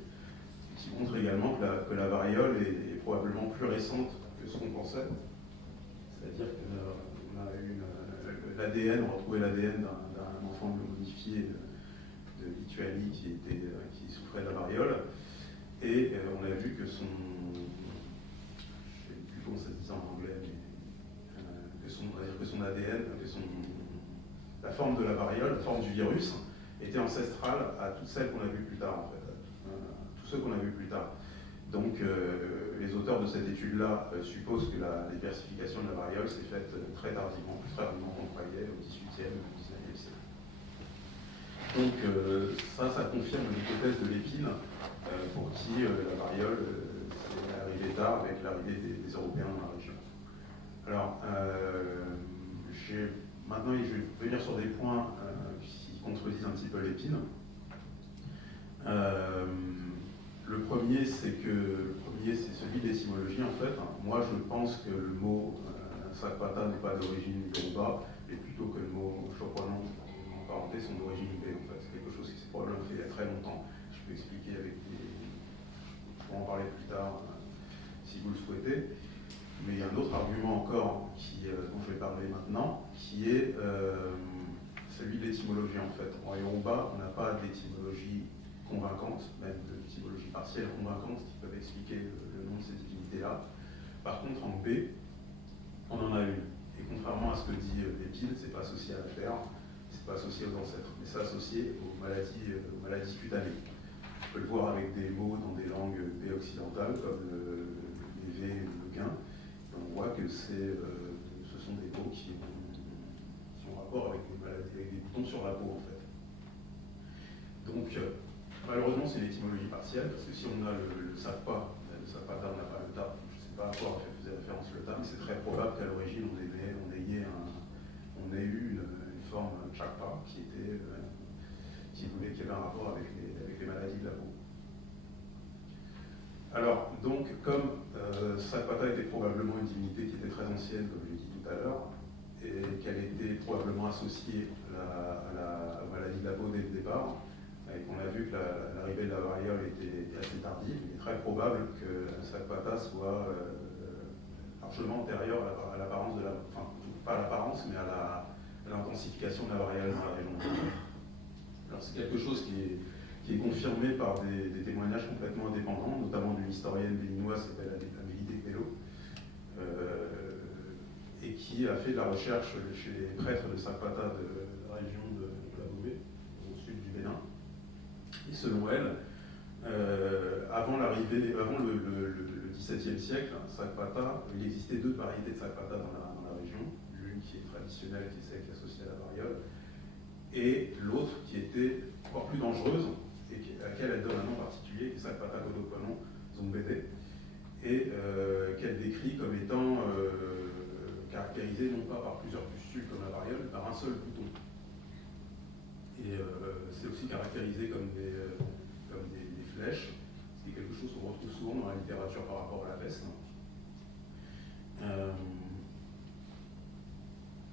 qui montre également que la variole est probablement plus récente que ce qu'on pensait. C'est-à-dire qu'on a eu l'ADN, on a retrouvé l'ADN d'un enfant modifié de Lituanie qui souffrait de la variole. Et on a vu que je ne sais plus comment ça se dit en anglais, mais que son ADN, la forme de la variole, la forme du virus, était ancestrale à toutes celles qu'on a vues plus tard, en fait. Tous ceux qu'on a vus plus tard. Donc, les auteurs de cette étude-là supposent que la diversification de la variole s'est faite très tardivement, plus tardivement qu'on croyait, au XVIIIe ou au XIXe siècle. Donc, ça confirme l'hypothèse de Lépine, pour qui la variole est arrivée tard avec l'arrivée des Européens dans la région. Alors, maintenant, je vais venir sur des points qui contredisent un petit peu Lépine. Le premier, c'est celui d'étymologie en fait. Moi, je pense que le mot Sakpata n'est pas d'origine yoruba, mais plutôt que le mot choponon, en parenthèse, sont d'origine ibé en fait. C'est quelque chose qui s'est probablement fait il y a très longtemps. Je peux expliquer avec des... Je pourrais en parler plus tard si vous le souhaitez. Mais il y a un autre argument encore dont je vais parler maintenant, qui est celui de l'étymologie en fait. En Yoruba, on n'a pas d'étymologie convaincante, même d'étymologie partielle convaincante, qui peuvent expliquer le nom de ces divinités-là. Par contre, en B, on en a une. Et contrairement à ce que dit Lépine, c'est pas associé à la terre, c'est pas associé aux ancêtres, mais c'est associé aux maladies cutanées. On peut le voir avec des mots dans des langues B occidentales, comme les V et le gain. On voit que ce sont des mots qui ont rapport avec des maladies, avec des boutons sur la peau en fait. Donc malheureusement c'est une étymologie partielle, parce que si on a le sapata, on n'a pas le ta. Je ne sais pas à quoi faisait référence le ta, mais c'est très probable qu'à l'origine on ait eu une forme chakpa qui avait un rapport avec les maladies de la peau. Alors, donc, comme Sakpata était probablement une divinité qui était très ancienne, comme je l'ai dit tout à l'heure, et qu'elle était probablement associée à la maladie de la peau dès le départ, et qu'on a vu que l'arrivée de la variole était assez tardive, il est très probable que Sakpata soit largement antérieure à l'apparence de la... Enfin, pas à l'apparence, mais à l'intensification de la variole dans la région. Alors, c'est quelque chose qui est confirmé par des témoignages complètement indépendants, notamment d'une historienne béninoise qui s'appelle Amélie Despelos, et qui a fait de la recherche chez les prêtres de Sakpata de la région de la Bobé, au sud du Bénin. Et selon elle, avant le XVIIe siècle, Sakpata, il existait deux variétés de Sakpata dans la région, l'une qui est traditionnelle, qui est celle qui est associée à la variole, et l'autre qui était encore plus dangereuse, et à laquelle elle donne un nom particulier, qui est Sakpata Godokonon Zombede, et qu'elle décrit comme étant caractérisée non pas par plusieurs pustules comme la variole, mais par un seul bouton. Et c'est aussi caractérisé comme des flèches, c'est quelque chose qu'on retrouve souvent dans la littérature par rapport à la peste.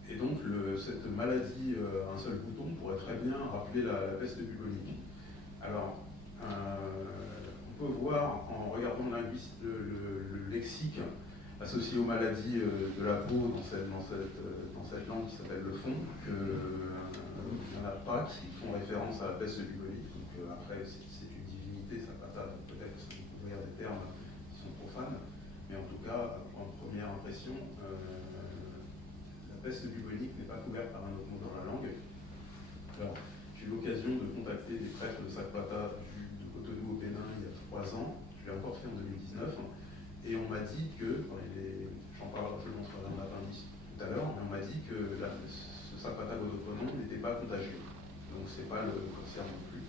Et donc cette maladie, un seul bouton, pourrait très bien rappeler la peste bubonique. Alors, on peut voir en regardant le lexique associé aux maladies de la peau dans cette langue qui s'appelle le fond, qu'il n'y en a pas qui font référence à la peste bubonique. Donc après, c'est une divinité, ça peut peut-être se découvrir des termes qui sont profanes, mais en tout cas, en première impression, la peste bubonique n'est pas couverte par un autre mot dans la langue. Alors, j'ai eu l'occasion de contacter des prêtres de Sakpata de Cotonou au Bénin il y a 3 ans, je l'ai encore fait en 2019, et on m'a dit que, j'en parlerai, je le montrerai dans l'appendice tout à l'heure, mais on m'a dit que ce Sakpata Godokonon n'était pas contagieux, donc c'est pas le cancer non plus.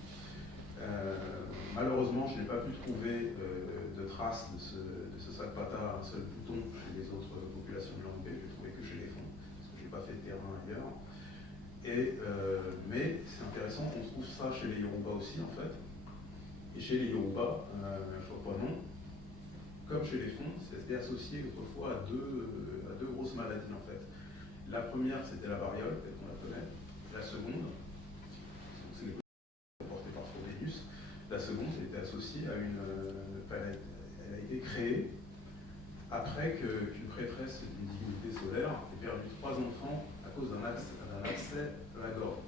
Malheureusement, je n'ai pas pu trouver de traces de ce Sakpata, un seul bouton chez les autres populations de langue B, j'ai trouvé que chez les fonds, parce que je n'ai pas fait de terrain ailleurs. Mais c'est intéressant qu'on trouve ça chez les Yoruba aussi en fait. Et chez les Yoruba, Choponon, comme chez les fonds, c'était associé autrefois à deux grosses maladies en fait. La première c'était la variole, telle qu'on la connaît. La seconde, c'est portée par Phobéus. La seconde, elle était associée à elle a été créée après qu'une prêtresse d'une divinité solaire ait perdu 3 enfants à cause d'un accès à la gorge.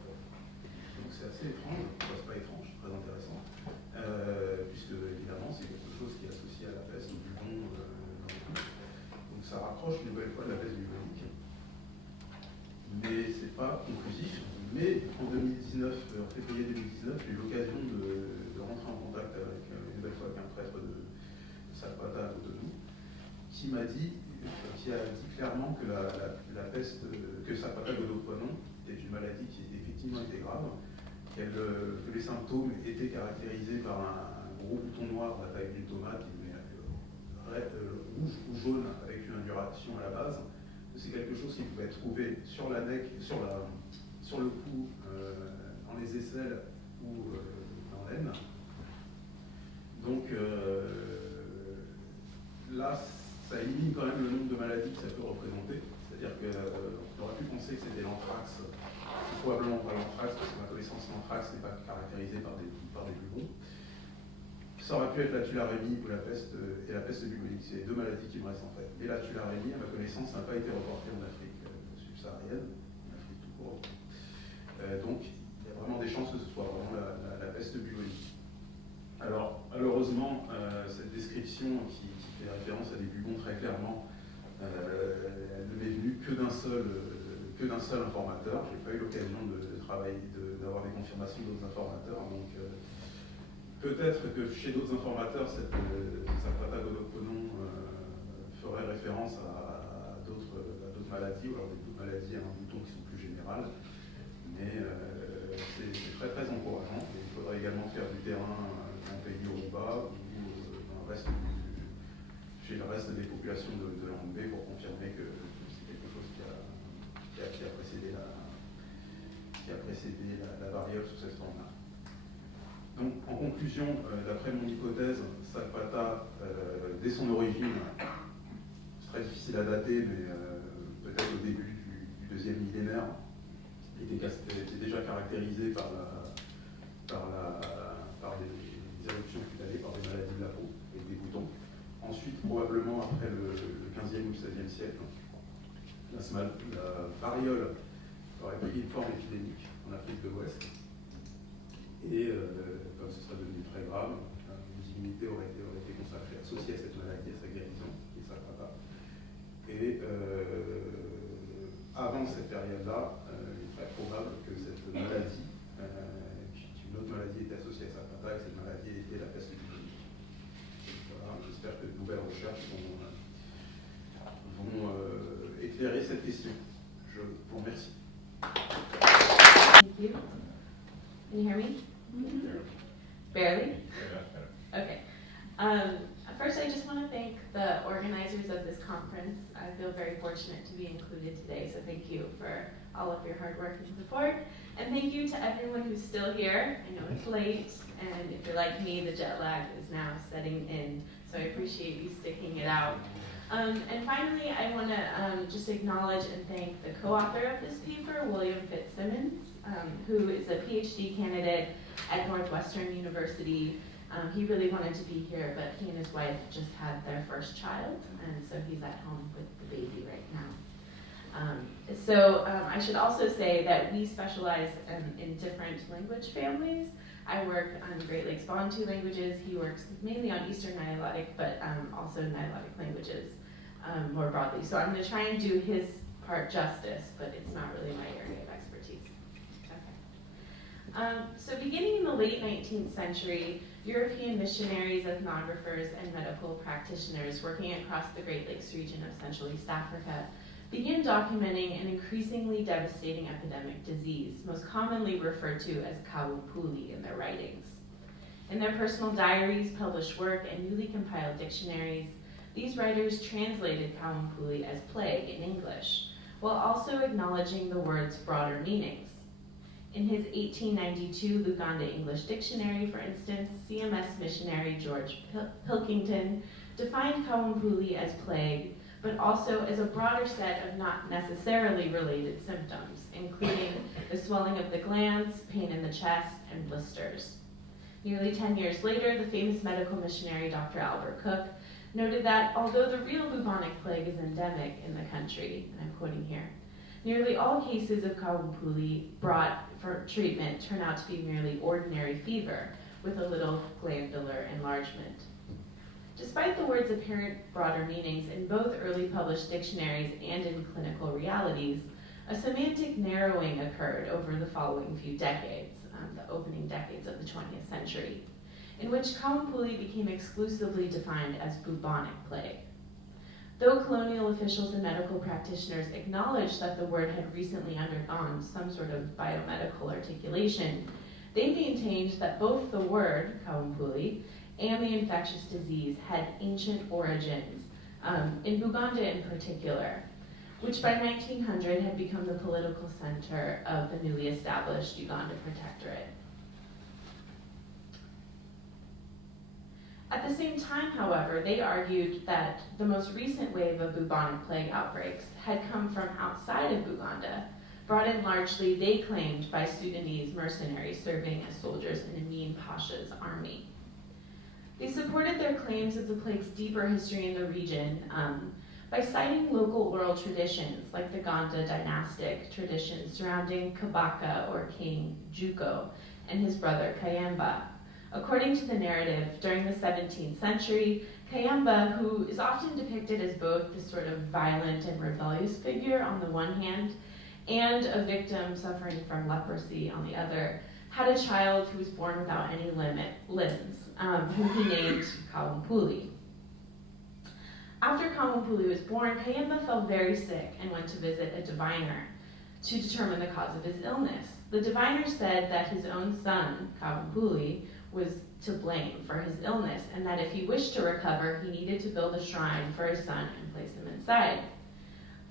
Donc c'est assez étrange, c'est pas étrange, c'est très intéressant, puisque évidemment c'est quelque chose qui est associé à la peste, du bubon dans le cou. Donc ça rapproche une nouvelle fois de la peste bubonique. Mais c'est pas conclusif. Mais en 2019, en février 2019, j'ai eu l'occasion de rentrer en contact avec une nouvelle fois avec un prêtre de Sakpata à Cotonou, qui a dit clairement que la peste, que Sakpata Godokonon était une maladie qui effectivement était grave, que les symptômes étaient caractérisés par un gros bouton noir de la taille d'une tomate, rouge ou jaune avec une induration à la base. C'est quelque chose qui pouvait être trouvé sur la neck, sur le cou, dans les aisselles ou dans l'aine. Donc là, ça élimine quand même le nombre de maladies que ça peut représenter. C'est-à-dire qu'on aurait pu penser que c'était l'anthrax, probablement pas l'anthrax, parce que ma connaissance l'anthrax n'est pas caractérisée par des bubons. Ça aurait pu être la tularemie ou la peste et la peste bubonique. C'est les deux maladies qui me restent en fait. Et la tularemie, à ma connaissance, n'a pas été reportée en Afrique subsaharienne, en Afrique tout court. Donc, il y a vraiment des chances que ce soit vraiment la peste bubonique. Alors, malheureusement, cette description qui fait référence à des bubons très clairement, elle ne m'est venue que d'un seul informateur. Je n'ai pas eu l'occasion d'avoir des confirmations d'autres informateurs. Donc, peut-être que chez d'autres informateurs, cette Saprata-gonoponon ferait référence à d'autres maladies, ou alors d'autres maladies à un bouton qui sont plus générales. Mais c'est très très encourageant. Et il faudrait également faire du terrain dans le pays Yoruba ou chez le reste des populations de langue B pour confirmer que c'est quelque chose qui a précédé la variole sous cette forme-là. Donc, en conclusion, d'après mon hypothèse, Saprata, dès son origine, c'est très difficile à dater, mais peut-être au début du deuxième millénaire, était déjà caractérisé par des éruptions cutanées, par des maladies de la peau et des boutons. Ensuite, probablement après le 15e ou 16e siècle, la variole aurait pris une forme épidémique en Afrique de l'Ouest. Et comme ce serait devenu très grave, une divinité aurait été consacrée, associée à cette maladie, à sa guérison, qui est Saprata. Et avant cette période-là, il est très probable que cette maladie, qu'une autre maladie était associée à Saprata, et cette maladie était la peste bubonique. Voilà, j'espère que de nouvelles recherches vont éclairer cette question. Je vous remercie. Thank you. Can you hear me? Barely? Okay. First, I just want to thank the organizers of this conference. I feel very fortunate to be included today, so thank you for all of your hard work and support. And thank you to everyone who's still here. I know it's late, and if you're like me, the jet lag is now setting in, so I appreciate you sticking it out. And finally, I want to just acknowledge and thank the co-author of this paper, William Fitzsimmons, who is a PhD candidate at Northwestern University. He really wanted to be here, but he and his wife just had their first child, and so he's at home with the baby right now. I should also say that we specialize in different language families. I work on Great Lakes Bantu languages. He works mainly on Eastern Nilotic, but also Nilotic languages more broadly. So I'm going to try and do his part justice, but it's not really my area of expertise. Okay. So beginning in the late 19th century, European missionaries, ethnographers, and medical practitioners working across the Great Lakes region of Central East Africa began documenting an increasingly devastating epidemic disease, most commonly referred to as kawumpuli in their writings. In their personal diaries, published work, and newly compiled dictionaries, these writers translated kawumpuli as plague in English, while also acknowledging the word's broader meanings. In his 1892 Luganda English Dictionary, for instance, CMS missionary George Pilkington defined kawumpuli as plague, but also as a broader set of not necessarily related symptoms, including the swelling of the glands, pain in the chest, and blisters. Nearly 10 years later, the famous medical missionary Dr. Albert Cook noted that although the real bubonic plague is endemic in the country, and I'm quoting here, nearly all cases of kawumpuli brought for treatment turn out to be merely ordinary fever with a little glandular enlargement. Despite the word's apparent broader meanings in both early published dictionaries and in clinical realities, a semantic narrowing occurred over the following few decades, the opening decades of the 20th century, in which kawumpuli became exclusively defined as bubonic plague. Though colonial officials and medical practitioners acknowledged that the word had recently undergone some sort of biomedical articulation, they maintained that both the word, kawumpuli, and the infectious disease had ancient origins, in Buganda in particular, which by 1900 had become the political center of the newly established Uganda Protectorate. At the same time, however, they argued that the most recent wave of bubonic plague outbreaks had come from outside of Buganda, brought in largely, they claimed, by Sudanese mercenaries serving as soldiers in Amin Pasha's army. They supported their claims of the plague's deeper history in the region by citing local oral traditions like the Ganda dynastic traditions surrounding Kabaka or King Juko and his brother Kayamba. According to the narrative, during the 17th century, Kayamba, who is often depicted as both this sort of violent and rebellious figure on the one hand, and a victim suffering from leprosy on the other, had a child who was born without any limbs, whom he named Kawampuli. After Kawampuli was born, Kayamba fell very sick and went to visit a diviner to determine the cause of his illness. The diviner said that his own son, Kawampuli, was to blame for his illness, and that if he wished to recover, he needed to build a shrine for his son and place him inside.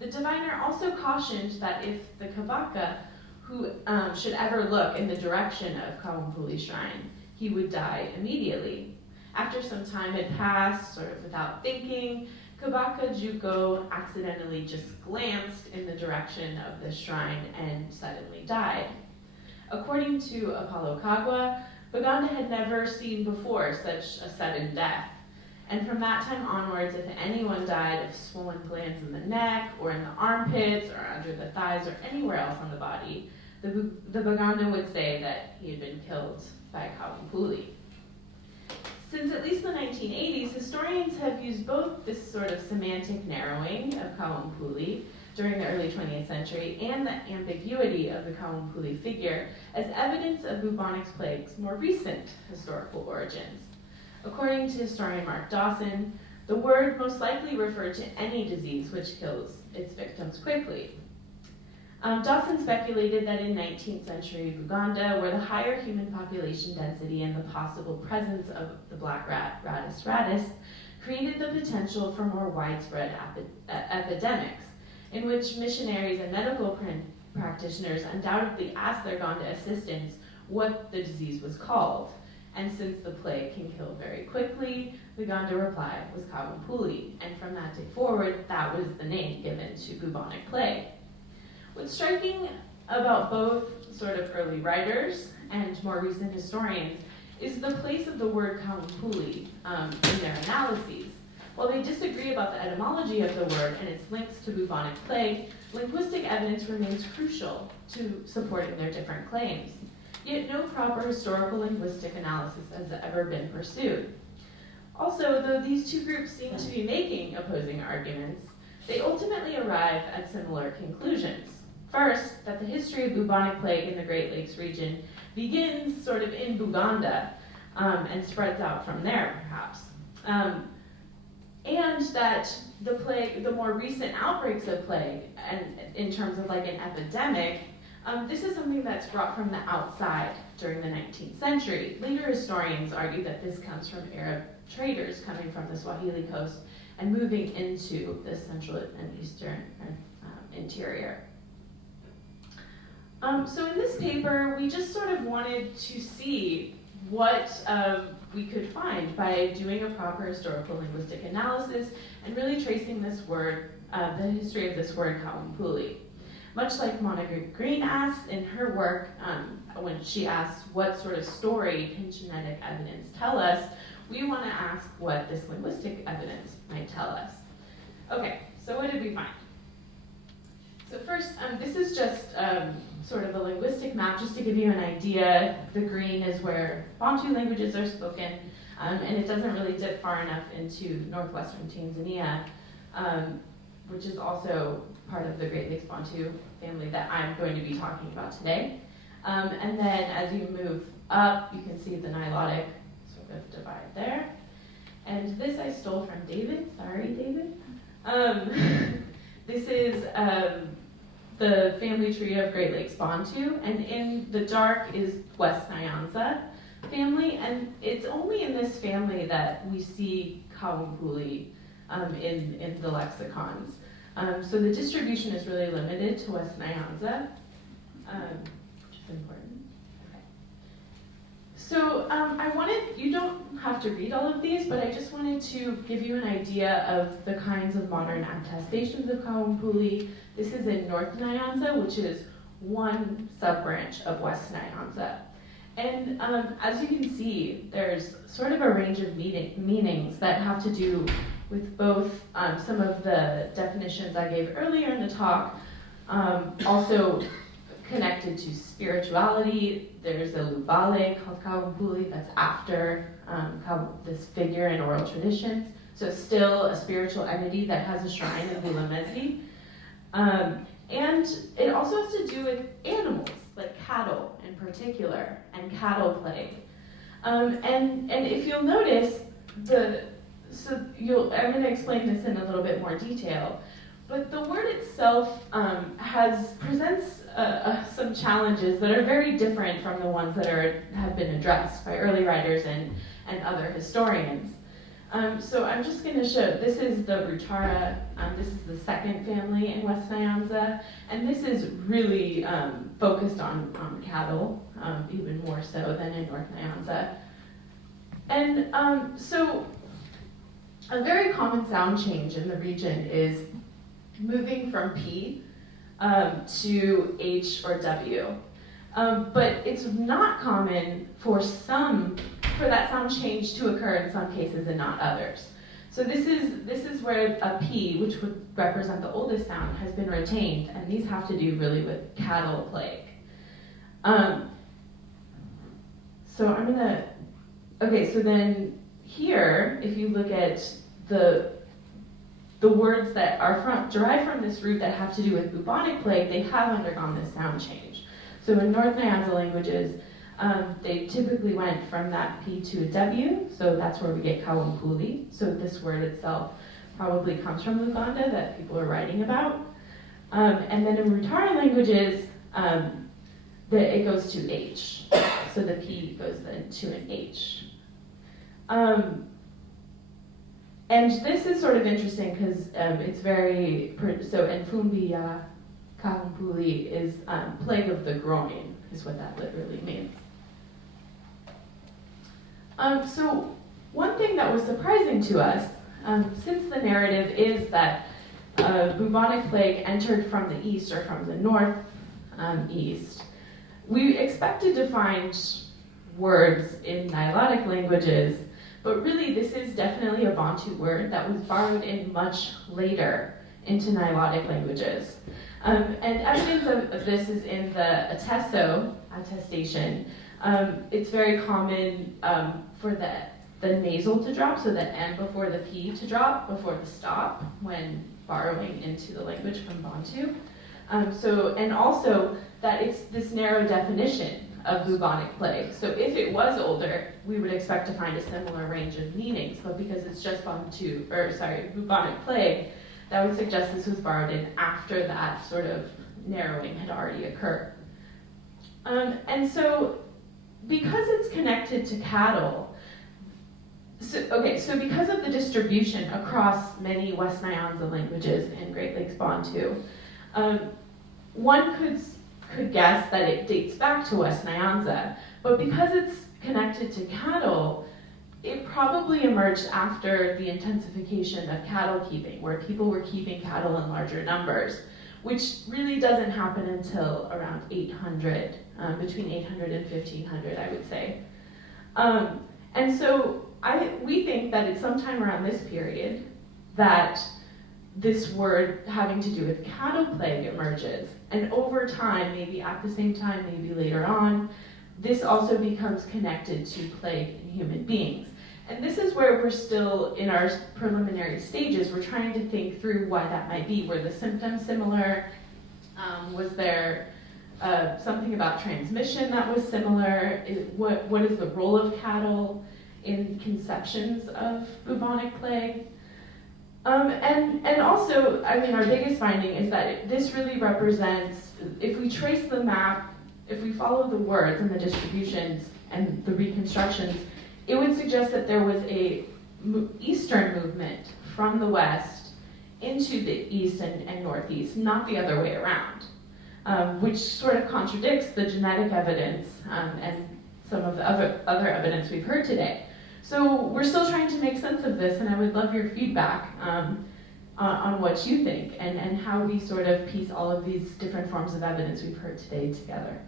The diviner also cautioned that if the Kabaka who should ever look in the direction of Kawampuli's shrine, he would die immediately. After some time had passed, sort of without thinking, Kabaka Juko accidentally just glanced in the direction of the shrine and suddenly died. According to Apollo Kagwa, Buganda had never seen before such a sudden death. And from that time onwards, if anyone died of swollen glands in the neck, or in the armpits, or under the thighs, or anywhere else on the body, the Buganda would say that he had been killed by Kawampuli. Since at least the 1980s, historians have used both this sort of semantic narrowing of Kawampuli during the early 20th century and the ambiguity of the Kawampuli figure as evidence of bubonic plague's more recent historical origins. According to historian Mark Dawson, the word most likely referred to any disease which kills its victims quickly. Dawson speculated that in 19th century Buganda, where the higher human population density and the possible presence of the black rat, Rattus rattus, created the potential for more widespread epidemics, in which missionaries and medical practitioners undoubtedly asked their Ganda assistants what the disease was called. And since the plague can kill very quickly, the Ganda reply was Kawampuli, and from that day forward, that was the name given to bubonic plague. What's striking about both sort of early writers and more recent historians is the place of the word Kawampuli in their analyses. While they disagree about the etymology of the word and its links to bubonic plague, linguistic evidence remains crucial to supporting their different claims. Yet no proper historical linguistic analysis has ever been pursued. Also, though these two groups seem to be making opposing arguments, they ultimately arrive at similar conclusions. First, that the history of bubonic plague in the Great Lakes region begins sort of in Buganda and spreads out from there, perhaps. And that the more recent outbreaks of plague, and in terms of like an epidemic, this is something that's brought from the outside during the 19th century. Later historians argue that this comes from Arab traders coming from the Swahili coast and moving into the central and eastern interior. So in this paper, we just sort of wanted to see what we could find by doing a proper historical linguistic analysis and really tracing this word, the history of this word Kawampuli. Much like Monica Green asked in her work, when she asked what sort of story can genetic evidence tell us, we want to ask what this linguistic evidence might tell us. Okay, so what did we find? So first, this is just sort of a linguistic map, just to give you an idea. The green is where Bantu languages are spoken, and it doesn't really dip far enough into northwestern Tanzania, which is also part of the Great Lakes Bantu family that I'm going to be talking about today. And then as you move up, you can see the Nilotic sort of divide there. And this I stole from David. Sorry, David. This is the family tree of Great Lakes Bantu, and in the dark is West Nyanza family, and it's only in this family that we see Kawampuli in the lexicons. So the distribution is really limited to West Nyanza, which is important. Okay. You don't have to read all of these, but I just wanted to give you an idea of the kinds of modern attestations of Kawumpuli. This is in North Nyanza, which is one sub-branch of West Nyanza. And as you can see, there's sort of a range of meanings that have to do with both some of the definitions I gave earlier in the talk, also connected to spirituality. There's a lubale called Kawumpuli that's after this figure in oral traditions. So still a spiritual entity that has a shrine in Bulamezi. And it also has to do with animals, like cattle in particular, and cattle plague. And if you'll notice, I'm going to explain this in a little bit more detail, but the word itself presents some challenges that are very different from the ones that have been addressed by early writers and other historians. So I'm just going to show, this is the Rutara, this is the second family in West Nyanza, and this is really focused on cattle, even more so than in North Nyanza. And so a very common sound change in the region is moving from P to H or W. But it's not common for that sound change to occur in some cases and not others. So this is where a P, which would represent the oldest sound, has been retained, and these have to do really with cattle plague. So then here, if you look at the words that are derived from this root that have to do with bubonic plague, they have undergone this sound change. So in North Nyanza languages, they typically went from that P to a W, so that's where we get Kawumpuli. So this word itself probably comes from Luganda that people are writing about. And then in Rutara languages, it goes to H. So the P goes then to an H. And this is sort of interesting because it's very, so Enfumbi Kawumpuli is plague of the groin, is what that literally means. So one thing that was surprising to us, since the narrative is that bubonic plague entered from the east or from the northeast, we expected to find words in Nilotic languages, but really this is definitely a Bantu word that was borrowed in much later into Nilotic languages. And evidence of this is in the attestation. It's very common for the nasal to drop, so the N before the P to drop before the stop when borrowing into the language from Bantu. And also that it's this narrow definition of bubonic plague. So if it was older, we would expect to find a similar range of meanings, but because it's just bubonic plague, that would suggest this was borrowed in after that sort of narrowing had already occurred. And so because it's connected to cattle, so because of the distribution across many West Nyanza languages in Great Lakes Bantu, one could guess that it dates back to West Nyanza, but because it's connected to cattle, it probably emerged after the intensification of cattle keeping, where people were keeping cattle in larger numbers, which really doesn't happen until around 800, between 800 and 1500, I would say. And so we think that it's sometime around this period that this word having to do with cattle plague emerges. And over time, maybe at the same time, maybe later on, this also becomes connected to plague in human beings. And this is where we're still in our preliminary stages. We're trying to think through why that might be. Were the symptoms similar? Was there something about transmission that was similar? What is the role of cattle in conceptions of bubonic plague? And also, our biggest finding is that this really represents, if we trace the map, if we follow the words and the distributions and the reconstructions, it would suggest that there was a eastern movement from the west into the east and northeast, not the other way around, which sort of contradicts the genetic evidence and some of the other evidence we've heard today. So we're still trying to make sense of this, and I would love your feedback on what you think and how we sort of piece all of these different forms of evidence we've heard today together.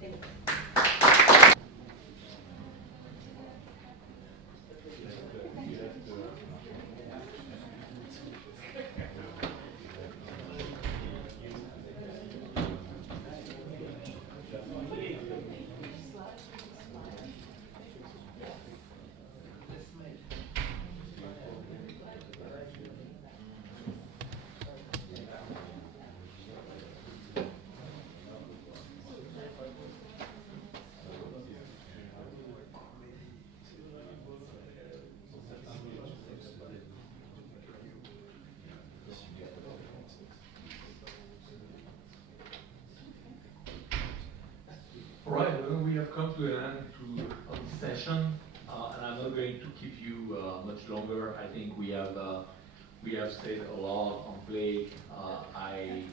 Thank you. All right, well, we have come to an end of this session, and I'm not going to keep you much longer. I think we have said a lot on plague. I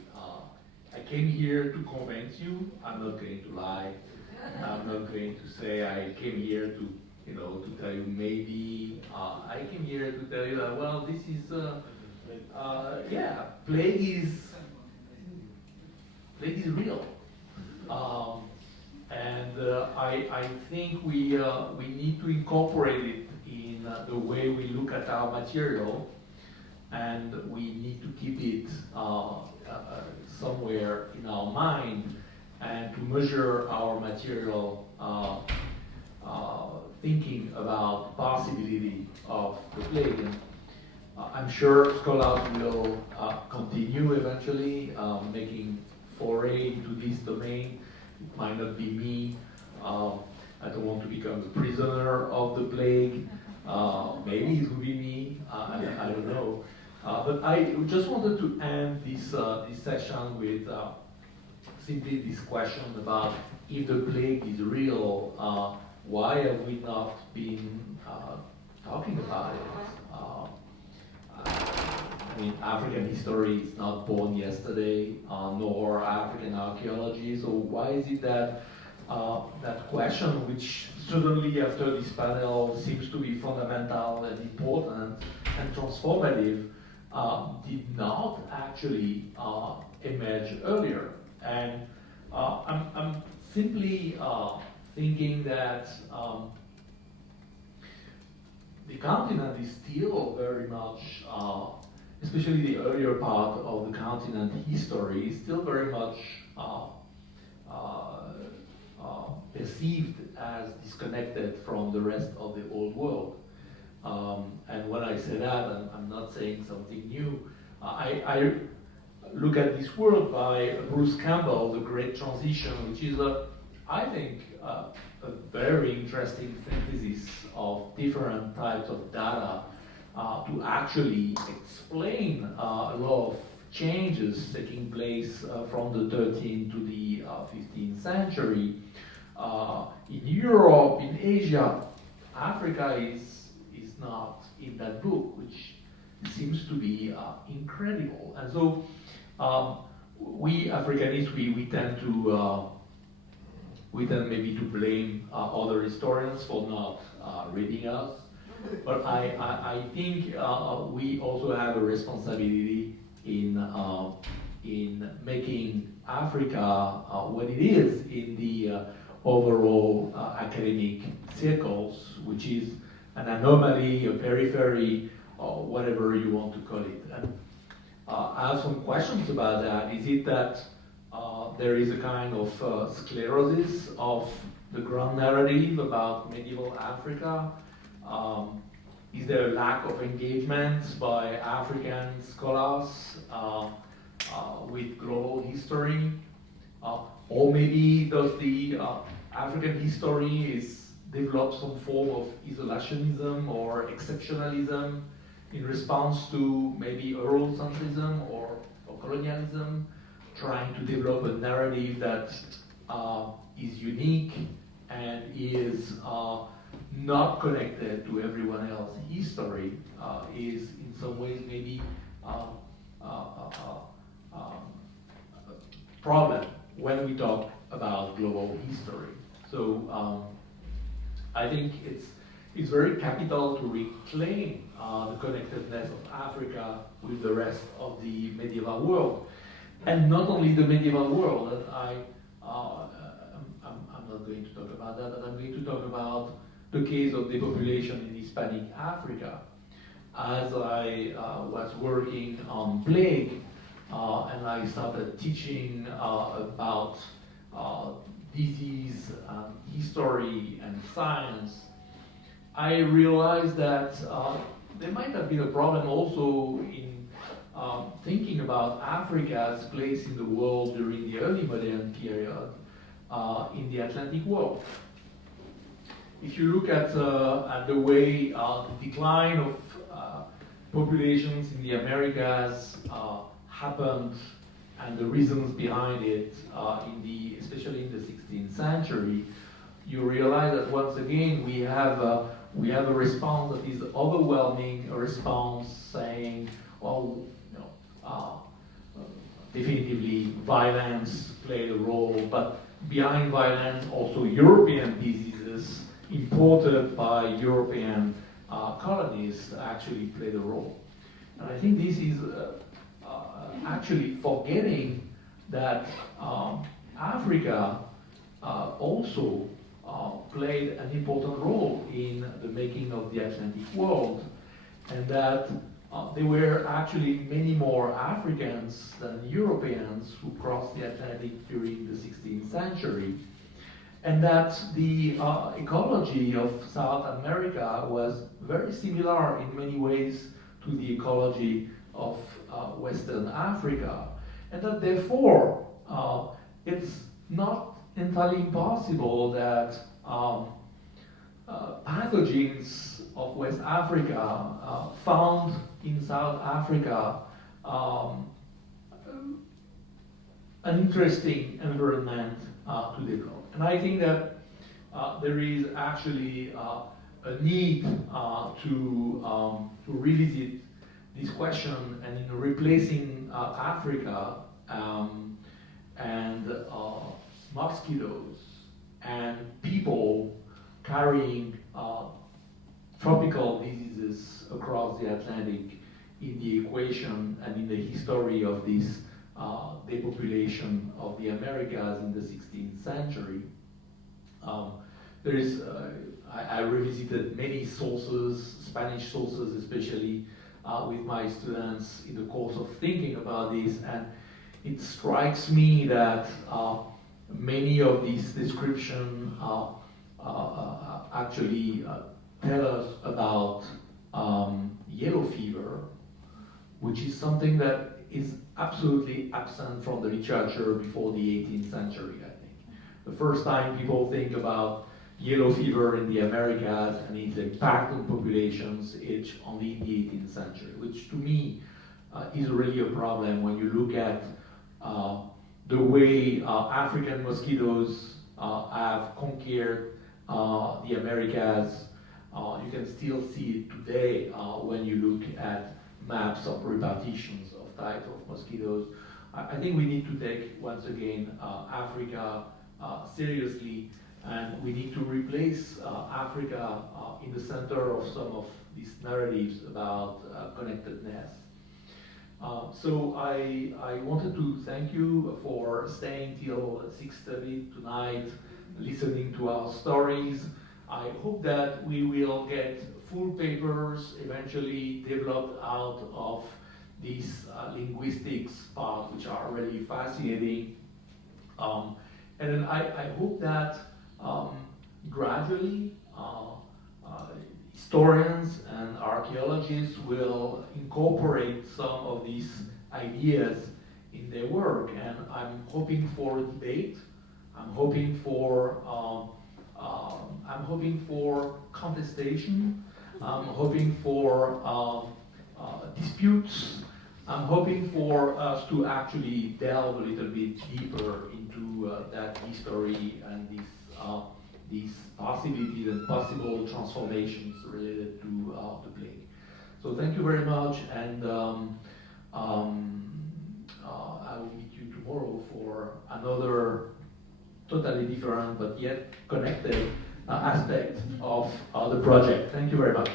came here to convince you. I'm not going to lie. I'm not going to say I came here to tell you maybe. I came here to tell you that, well, this is plague is real. I think we need to incorporate it in the way we look at our material, and we need to keep it somewhere in our mind, and to measure our material thinking about possibility of the plague. And, I'm sure scholars will continue eventually making foray into this domain. It might not be me. I don't want to become a prisoner of the plague. Maybe it will be me. I don't know. But I just wanted to end this session with simply this question about if the plague is real, why have we not been talking about it? I mean, African history is not born yesterday, nor African archaeology. So why is it that that question, which certainly after this panel seems to be fundamental and important and transformative, did not actually emerge earlier? And I'm simply thinking that the continent is still very much, especially the earlier part of the continent history, is still very much perceived as disconnected from the rest of the old world. And when I say that, I'm not saying something new. I look at this work by Bruce Campbell, The Great Transition, which is, I think, a very interesting synthesis of different types of data to actually explain a lot of changes taking place from the 13th to the 15th century. In Europe, in Asia, Africa is not in that book, which seems to be incredible. And so we Africanists, we tend maybe to blame other historians for not reading us. But I think we also have a responsibility in making Africa what it is in the overall academic circles, which is an anomaly, a periphery, or whatever you want to call it. And I have some questions about that. Is it that there is a kind of sclerosis of the grand narrative about medieval Africa? Is there a lack of engagement by African scholars with global history? Or maybe does the African history develop some form of isolationism or exceptionalism in response to maybe Eurocentrism or colonialism, trying to develop a narrative that is unique and is not connected to everyone else's history, is in some ways maybe a problem when we talk about global history. So I think it's very capital to reclaim the connectedness of Africa with the rest of the medieval world. And not only the medieval world, and I'm not going to talk about that, but I'm going to talk about the case of depopulation in Hispanic Africa. As I was working on plague, and I started teaching about disease, history, and science, I realized that there might have been a problem also in thinking about Africa's place in the world during the early modern period in the Atlantic world. If you look at the way the decline of populations in the Americas happened and the reasons behind it, especially in the 16th century, you realize that once again we have a response that is overwhelming, a response saying, well, definitively violence played a role, but behind violence also European diseases imported by European colonies actually played a role. And I think this is actually forgetting that Africa also played an important role in the making of the Atlantic world, and that there were actually many more Africans than Europeans who crossed the Atlantic during the 16th century, and that the ecology of South America was very similar in many ways to the ecology of Western Africa, and that therefore it's not entirely impossible that pathogens of West Africa found in South Africa an interesting environment to develop. And I think that there is actually a need to revisit this question, and in replacing Africa and mosquitoes and people carrying tropical diseases across the Atlantic in the equation and in the history of this depopulation of the Americas in the 16th century. I revisited many sources, Spanish sources especially, with my students in the course of thinking about this, and it strikes me that many of these descriptions actually tell us about yellow fever, which is something that is absolutely absent from the literature before the 18th century, I think. The first time people think about yellow fever in the Americas and its impact on populations, it's only in the 18th century, which to me is really a problem when you look at the way African mosquitoes have conquered the Americas. You can still see it today when you look at maps of repartitions of types of mosquitoes. I think we need to take, once again, Africa seriously, and we need to replace Africa in the center of some of these narratives about connectedness. So I wanted to thank you for staying till 6:30 tonight, listening to our stories. I hope that we will get full papers eventually developed out of this linguistics part, which are really fascinating. And then I hope that gradually historians and archaeologists will incorporate some of these ideas in their work, and I'm hoping for debate. I'm hoping for contestation. I'm hoping for disputes. I'm hoping for us to actually delve a little bit deeper into that history and these possibilities and possible transformations related to the plague. So thank you very much, and I will meet you tomorrow for another totally different but yet connected aspect of the project. Thank you very much.